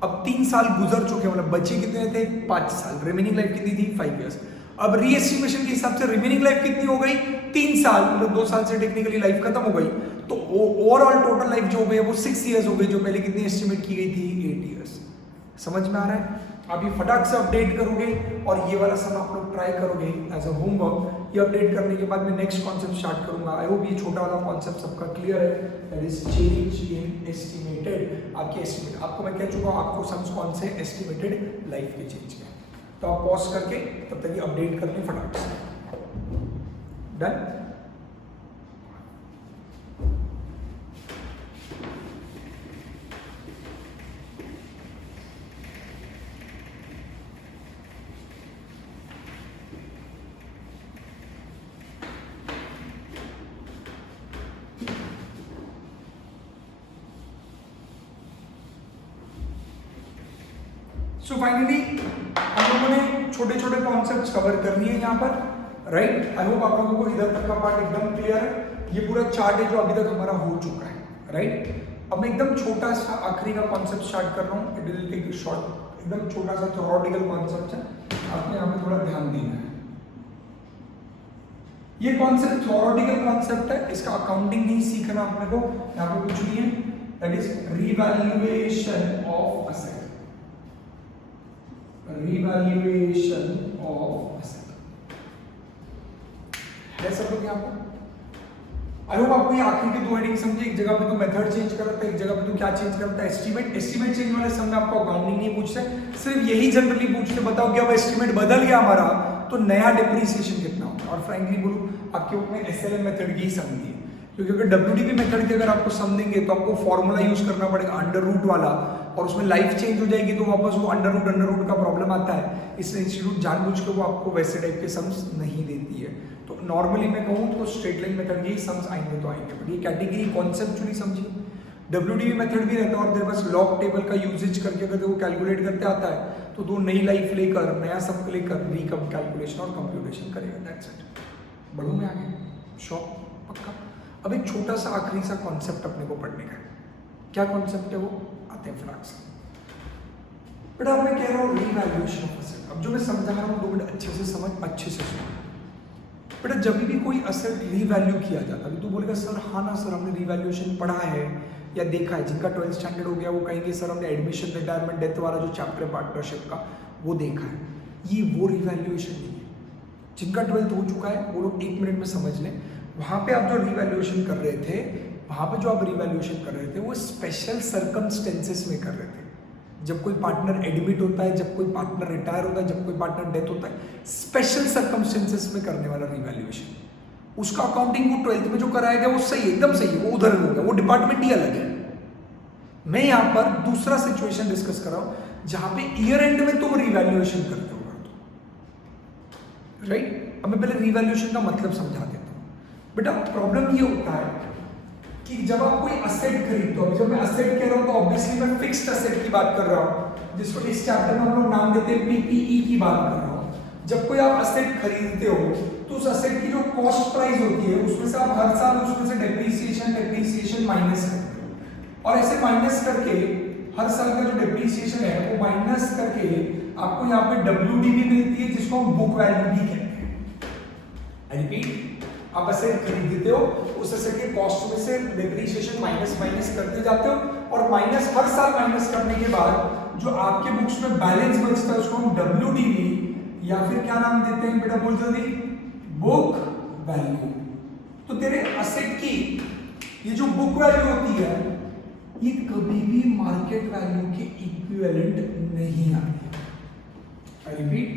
अब 3 साल गुजर चुके, मतलब बचे कितने थे? 5 साल। रिमेनिंग लाइफ कितनी थी? 5 years। अब री एस्टिमेशन के हिसाब से रिमेनिंग लाइफ कितनी हो गई? 3 साल, मतलब 2 साल से टेक्निकली लाइफ खत्म हो गई। तो ओवरऑल टोटल लाइफ जो हो गई वो 6 years हो गई, जो पहले कितनी एस्टिमेट की गई थी? 8 years। समझ में आ रहा है? आप ये फटाक से अपडेट करोगे और ये वाला सब आप लोग ट्राई करोगे एज अ होमवर्क। ये अपडेट करने के बाद मैं नेक्स्ट कॉन्सेप्ट स्टार्ट करूंगा। आई होप ये छोटा वाला कॉन्सेप्ट सबका क्लियर है, that is change in estimated. आपके एस्टिमेट आपको मैं कह चुका हूँ, आपको सम्स कौन से एस्टिमेटेड लाइफ के चेंज में। तो आप पॉज करके तब तक ये अपडेट कर लें फटाक से। डन? सो फाइनली हम लोगों ने छोटे छोटे कॉन्सेप्ट्स कवर कर लिए यहाँ पर, राइट। आई होप आप लोगों को इधर तक का पार्ट एकदम क्लियर है। ये पूरा चार्ट है जो अभी तक हमारा हो चुका है, राइट। अब मैं एकदम छोटा सा आखिरी का कॉन्सेप्ट स्टार्ट कर रहा हूँ। इट विल टेक शॉर्ट, एकदम छोटा सा थ्योरेटिकल कॉन्सेप्ट है, आपको यहाँ पे थोड़ा ध्यान देना है। ये कॉन्सेप्ट थ्योरेटिकल कॉन्सेप्ट है, इसका अकाउंटिंग नहीं सीखना अपने को, यहाँ पे कुछ नहीं है। That is revaluation of asset, revaluation of asset है सब लोग यहाँ पर। आई होप आपको ये आखिर के 2 हेडिंग समझे। एक जगह पे तो मेथड चेंज करता है, एक जगह पे तो क्या चेंज करता है? एस्टिमेट चेंज वाले सब में आपको अकाउंटिंग नहीं पूछते, सिर्फ यही जनरली पूछते बताओ कि अब एस्टिमेट बदल गया हमारा तो नया डिप्रिसिएशन कितना होगा। और फ्रैंकली बोलूं आपके बुक में एसएलएम मेथड की ही सम दी है, क्योंकि अगर डब्ल्यूडीपी मेथड के अगर आपको सम देंगे तो आपको फॉर्मूला यूज करना पड़ेगा अंडर रूट वाला, और उसमें लाइफ चेंज हो जाएगी तो वापस वो अंडर रूट का प्रॉब्लम आता है। इसलिए इंस्टीट्यूट जानबूझ के वो आपको वैसे टाइप के सम्स नहीं देती है। तो नॉर्मली मैं कहूँ तो स्ट्रेट लाइन मेथड के ही सम्स आएंगे तो आएंगे, बट ये कैटेगरी कॉन्सेप्चुअली समझिए। डब्ल्यूडीपी मेथड भी रहता है और तेरे पास लॉग टेबल का यूजेज करके अगर वो कैलकुलेट करते आता है तो दो नई लाइफ लेकर नया सब लेकर रीकम कैलकुलेशन और कंप्यूटेशन करेगा। That's it. बढ़ू में आगे श्योर पक्का। अब एक छोटा सा आखिरी सा कॉन्सेप्ट अपने को पढ़ने का है। क्या कॉन्सेप्ट है वो आते हैं फटाक से। बेटा अब मैं कह रहा हूँ रीवैल्यूएशन ऑफ एसेट। अब जो मैं समझा रहा हूँ 2 मिनट अच्छे से समझ, अच्छे से सुन। बेटा जब भी कोई एसेट रीवैल्यू किया जाता है तो बोलेगा सर हाँ ना सर हमने रीवैल्यूएशन पढ़ा है या देखा है। जिनका 12th स्टैंडर्ड हो गया वो कहेंगे सर हमने एडमिशन रिटायरमेंट डेथ वाला जो चैप्टर है पार्टनरशिप का वो देखा है। ये वो रीवैल्यूएशन नहीं है। जिनका 12th हो चुका है वो लोग 1 मिनट में समझ लें। वहाँ पे आप जो रीवैल्यूएशन कर रहे थे, वहाँ पे जो आप रीवैल्यूएशन कर रहे थे वो स्पेशल सर्कमस्टेंसेस में कर रहे थे। जब कोई पार्टनर एडमिट होता है, जब कोई पार्टनर रिटायर होता है, जब कोई पार्टनर डेथ होता है, स्पेशल सर्कमस्टेंसेस में करने वाला रीवैल्यूएशन। उसका अकाउंटिंग वो 12th में जो कराया गया वो सही है, एकदम सही है, वो उधर हो गया, वो डिपार्टमेंट ही अलग है। मैं यहाँ पर दूसरा सिचुएशन डिस्कस कर रहा हूँ जहाँ पे ईयर एंड में तुम रीवैल्यूएशन करते हो। राइट। अब मैं पहले रीवैल्यूएशन का मतलब समझा देता हूँ। बेटा प्रॉब्लम ये होता है कि जब आप कोई असेट खरीदते हो, जब मैं असेट कह रहा हूँ तो ऑब्वियसली मैं फिक्स्ड असेट की बात कर रहा हूँ, जिसको इस चैप्टर में हम लोग नाम देते हैं पीपीई की बात कर रहा हूँ। जब कोई आप असेट खरीदते हो तो उस असेट की जो कॉस्ट प्राइस होती है उसमें से आप हर साल उसमें से डेप्रीसिएशन माइनस करते हो, और ऐसे माइनस करके हर साल का जो डेप्रीसिएशन है वो माइनस करके आपको यहाँ पे WDV मिलती है, जिसको हम बुक वैल्यू भी कहते हैं। आई रिपीट, आप असेट खरीदते हो, उस असेट के कॉस्ट में से डेप्रीसिएशन माइनस करते जाते हो, और माइनस हर साल माइनस करने के बाद जो आपके बुक्स में बैलेंस बचता है उसको हम WDV या फिर क्या नाम देते हैं बेटा बोल जल्दी, बुक वैल्यू। तो तेरे असेट की ये जो बुक वैल्यू होती है ये कभी भी मार्केट वैल्यू के इक्विवेलेंट नहीं आती है। आई रिपीट,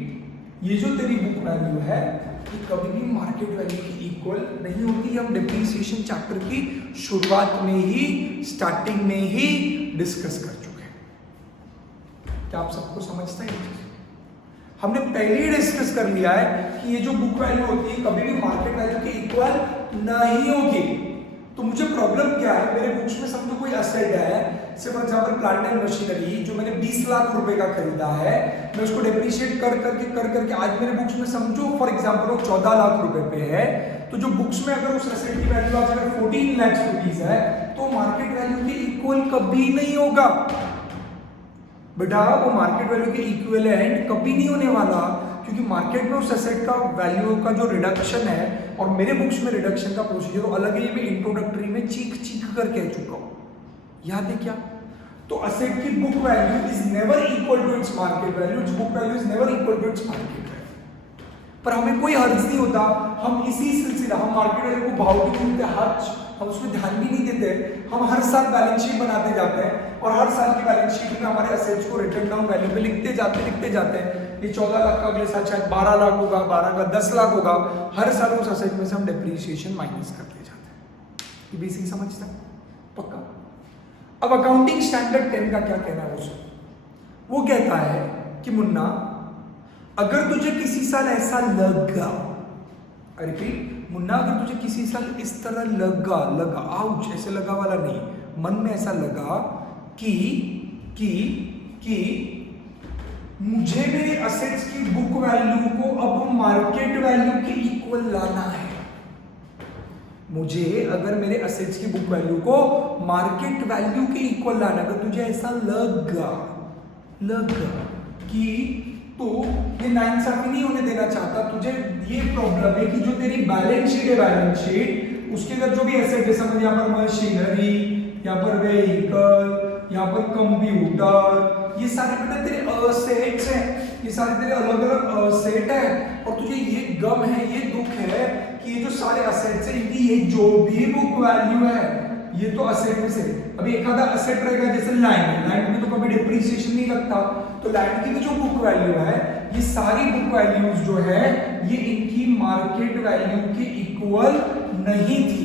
ये जो तेरी बुक वैल्यू है ये कभी भी मार्केट वैल्यू के इक्वल नहीं होती। हम डेप्रीसिएशन चैप्टर की शुरुआत में ही, स्टार्टिंग में ही डिस्कस कर चुके हैं। क्या आप सबको समझता है? हमने पहले ही डिस्कस कर लिया है कि ये जो बुक वैल्यू होती है कभी भी मार्केट वैल्यू के इक्वल नहीं होगी। तो मुझे प्रॉब्लम क्या है, मेरे बुक्स में समझो कोई असेट है, से for example plant and machinery जो मैंने 20 लाख रुपए का खरीदा है, मैं उसको डेप्रिशिएट कर करके आज मेरे बुक्स में समझो फॉर एग्जांपल वो 14 लाख रुपए पे है, तो जो बुक्स में अगर उस असेट की वैल्यू आज अगर 14 लाख रुपीस है तो मार्केट वैल्यू के इक्वल कभी नहीं होगा बेटा। वो मार्केट वैल्यू के इक्विवेलेंट कभी नहीं होने वाला, क्योंकि मार्केट में उस एसेट का वैल्यू का जो रिडक्शन है और मेरे बुक्स में रिडक्शन का प्रोसीजर अलग है। ये मैं इंट्रोडक्टरी में चीख कर कह चुका हूं, याद है क्या? तो असेट की book value is never equal to its market value, its book value is never equal to its market value. पर हमें कोई हर्ज नहीं होता, हम इसी सिलसिला, हम मार्केट वैल्यू को भाव भी नहीं देते, हर्ज हम उसमें ध्यान भी नहीं देते, हम हर साल बैलेंस शीट बनाते जाते हैं और हर साल की बैलेंस शीट में हमारे असेट्स को रिटर्न डाउन वैल्यू पे लिखते जाते हैं। ये 14 लाख का अगले साल शायद 12 लाख होगा, 12 का 10 लाख होगा, हर साल उस असेट में से हम डेप्रीसिएशन माइनस करते जाते हैं। ये बेसिक समझता है पक्का? अब अकाउंटिंग स्टैंडर्ड 10 का क्या कहना है वो कहता है कि मुन्ना अगर तुझे किसी साल ऐसा लगा, रिपीट मुन्ना, अगर तुझे किसी साल इस तरह लगा आउच, ऐसे लगा वाला नहीं, मन में ऐसा लगा कि मुझे मेरे असेट्स की बुक वैल्यू को अब मार्केट वैल्यू के इक्वल लाना है, मुझे अगर मेरे असेट्स की बुक वैल्यू को मार्केट वैल्यू के इक्वल लाना, अगर तुझे ऐसा लगा कि तो ये नाइंसाफी नहीं होने देना चाहता, तुझे ये प्रॉब्लम है कि जो तेरी बैलेंस शीट है, बैलेंस शीट उसके अंदर जो भी एसेट है, समझ यहाँ पर मशीनरी, यहाँ पर व्हीकल, यहाँ पर कंप्यूटर, ये सारे बेटा तेरे असेट्स हैं, ये सारे तेरे अलग अलग असेट है, और तुझे ये गम है, ये दुख है कि ये जो सारे असेट्स हैं इनकी ये जो भी बुक वैल्यू है ये तो असेट में से, अभी एक आधा असेट रहेगा जैसे लैंड में तो कभी डिप्रीसिएशन नहीं लगता, तो लैंड की भी जो बुक वैल्यू है ये सारी बुक वैल्यूज जो है ये इनकी मार्केट वैल्यू के इक्वल नहीं थी।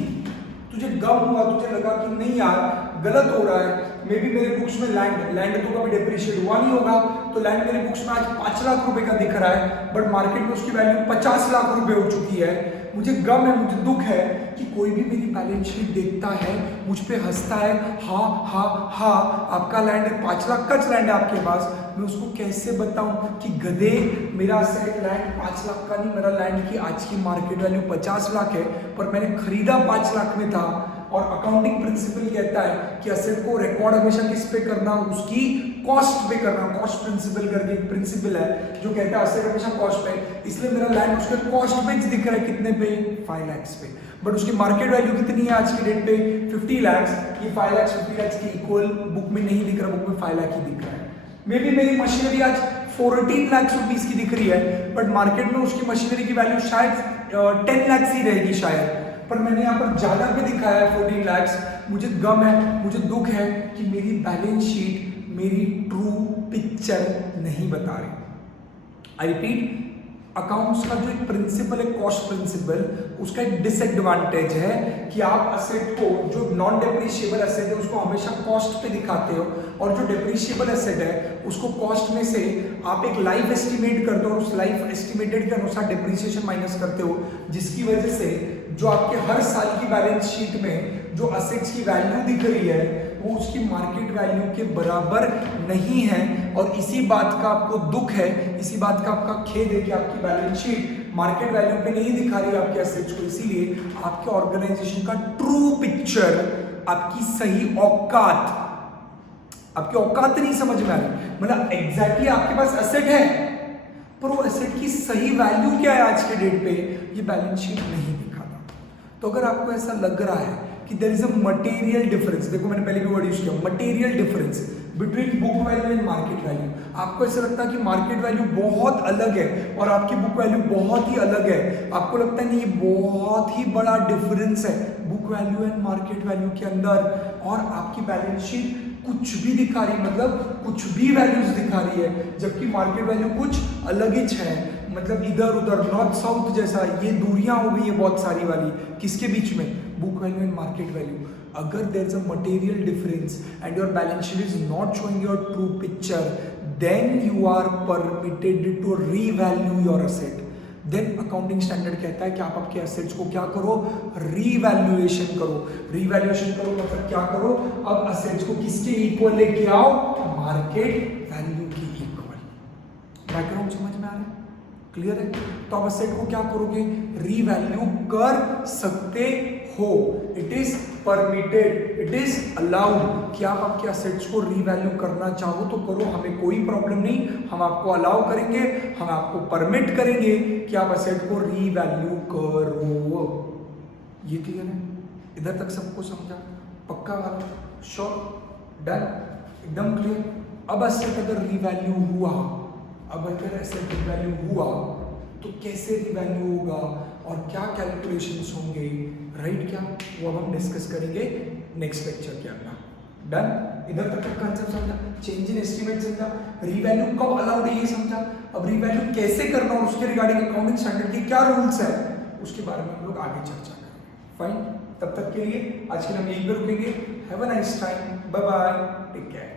तुझे गम हुआ, तुझे लगा कि नहीं यार गलत हो रहा है, मे बी मेरे बुक्स में लैंड तो कभी डिप्रीशिएट हुआ नहीं होगा, तो लैंड मेरे बुक्स में आज 5 लाख रुपए का दिख रहा है, बट मार्केट में उसकी वैल्यू 50 लाख रुपए हो चुकी है। मुझे गम है, मुझे दुख है कि कोई भी मेरी बैलेंस शीट देखता है, मुझ पे हंसता है, हाँ हाँ हाँ आपका लैंड 5 लाख का लैंड है आपके पास। मैं उसको कैसे बताऊं कि गधे मेरा लैंड 5 लाख का नहीं, मेरा लैंड की आज की मार्केट वैल्यू 50 लाख है, पर मैंने खरीदा 5 लाख में था। और अकाउंटिंग प्रिंसिपल कहता है कि असेट को रिकॉर्ड हमेशा किस पे करना, उसकी कॉस्ट पे करना। कॉस्ट प्रिंसिपल करके एक प्रिंसिपल है जो कहता है असेट हमेशा कॉस्ट पे, इसलिए मेरा लैंड उसके कॉस्ट पे दिख रहा है कितने पे, 5 लाख पे, बट उसकी मार्केट वैल्यू कितनी है आज की डेट पे, 50 लाख। ये 5 लाख 50 लाख के इक्वल बुक में नहीं दिख रहा, बुक में 5 लाख ही दिख रहा है। मे बी मेरी मशीनरी आज 14 लाख रुपीस की दिख रही है, बट मार्केट में उसकी मशीनरी की वैल्यू शायद 10 लाख ही रहेगी शायद, पर मैंने यहाँ पर ज्यादा पे दिखाया है 14 लाख। मुझे गम है, मुझे दुख है कि मेरी बैलेंस शीट मेरी ट्रू पिक्चर नहीं बता रही। आई रिपीट, अकाउंट्स का जो एक प्रिंसिपल है कॉस्ट प्रिंसिपल, उसका एक डिसएडवांटेज है कि आप असेट को, जो नॉन डेप्रिशिएबल असेट है उसको हमेशा कॉस्ट पे दिखाते हो, और जो डेप्रिशिएबल असेट है उसको कॉस्ट में से आप एक लाइफ एस्टिमेट करते हो और उस लाइफ एस्टिमेटेड के अनुसार डेप्रिसिएशन माइनस करते हो, जिसकी वजह से जो आपके हर साल की बैलेंस शीट में जो असेट्स की वैल्यू दिख रही है वो उसकी मार्केट वैल्यू के बराबर नहीं है। और इसी बात का आपको दुख है, इसी बात का आपका खेद है कि आपकी बैलेंस शीट मार्केट वैल्यू पे नहीं दिखा रही है आपके असेट्स को। इसीलिए आपके ऑर्गेनाइजेशन का ट्रू पिक्चर, आपकी सही औकात, आपकी औकात नहीं समझ में आ रही, मतलब एग्जैक्टली आपके पास असेट है पर वो असेट की सही वैल्यू क्या है आज के डेट पे, ये बैलेंस शीट नहीं दिखाता। तो अगर आपको ऐसा लग रहा है कि there is a material difference, देखो मैंने पहले भी वर्ड यूज किया, material difference between book value and market value, आपको ऐसा लगता है कि मार्केट वैल्यू बहुत अलग है और आपकी बुक वैल्यू बहुत ही अलग है, आपको लगता है नहीं ये बहुत ही बड़ा डिफरेंस है book value and market value के अंदर, और आपकी बैलेंस शीट कुछ भी दिखा रही, मतलब कुछ भी वैल्यूज दिखा रही है, जबकि मार्केट वैल्यू कुछ अलग ही है, मतलब इधर उधर नॉर्थ साउथ जैसा, ये दूरियां हो गई है बहुत सारी वाली, किसके बीच में, book value and market value. अगर there is a material difference and your balance sheet is not showing your true picture, then you are permitted to revalue your asset. Then accounting standard कहता है कि आप आपके assets को क्या करो, revaluation करो। रीवैल्यूएशन करो मतलब क्या करो, अब एसेट्स को किसके इक्वल लेके आओ, मार्केट वैल्यू के इक्वल। बैकग्राउंड समझ में आ रहा है, क्लियर है? तो आप एसेट को क्या करोगे, रीवैल्यू कर सकते हो, it is permitted, it is allowed कि आप आपके एसेट्स को रीवैल्यू करना चाहो तो करो, हमें कोई प्रॉब्लम नहीं, हम आपको अलाउ करेंगे, हम आपको परमिट करेंगे कि आप एसेट को रीवैल्यू करो। ये क्लियर है? इधर तक सबको समझा? पक्का वाला? श्योर? डन? एकदम क्लियर? अब एसेट अगर रीवैल्यू हुआ, अब अगर एसेट रीवैल्यू हुआ तो कैसे रिवैल्यू होगा और क्या कैलकुलेशंस होंगे, राइट? क्या वो अब हम डिस्कस करेंगे नेक्स्ट लेक्चर के अंदर। डन? इधर तक का कंसेप्ट समझा, चेंज इन एस्टिमेट समझा, रीवैल्यू कब अलाउड है ये समझा, अब रीवैल्यू कैसे करना और उसके रिगार्डिंग अकाउंटिंग स्टैंडर्ड के क्या रूल्स है उसके बारे में हम लोग आगे चर्चा करेंगे। फाइन, तब तक के लिए आज के लिए हम यहीं पर रुकेंगे। Have a nice time, bye bye, take care.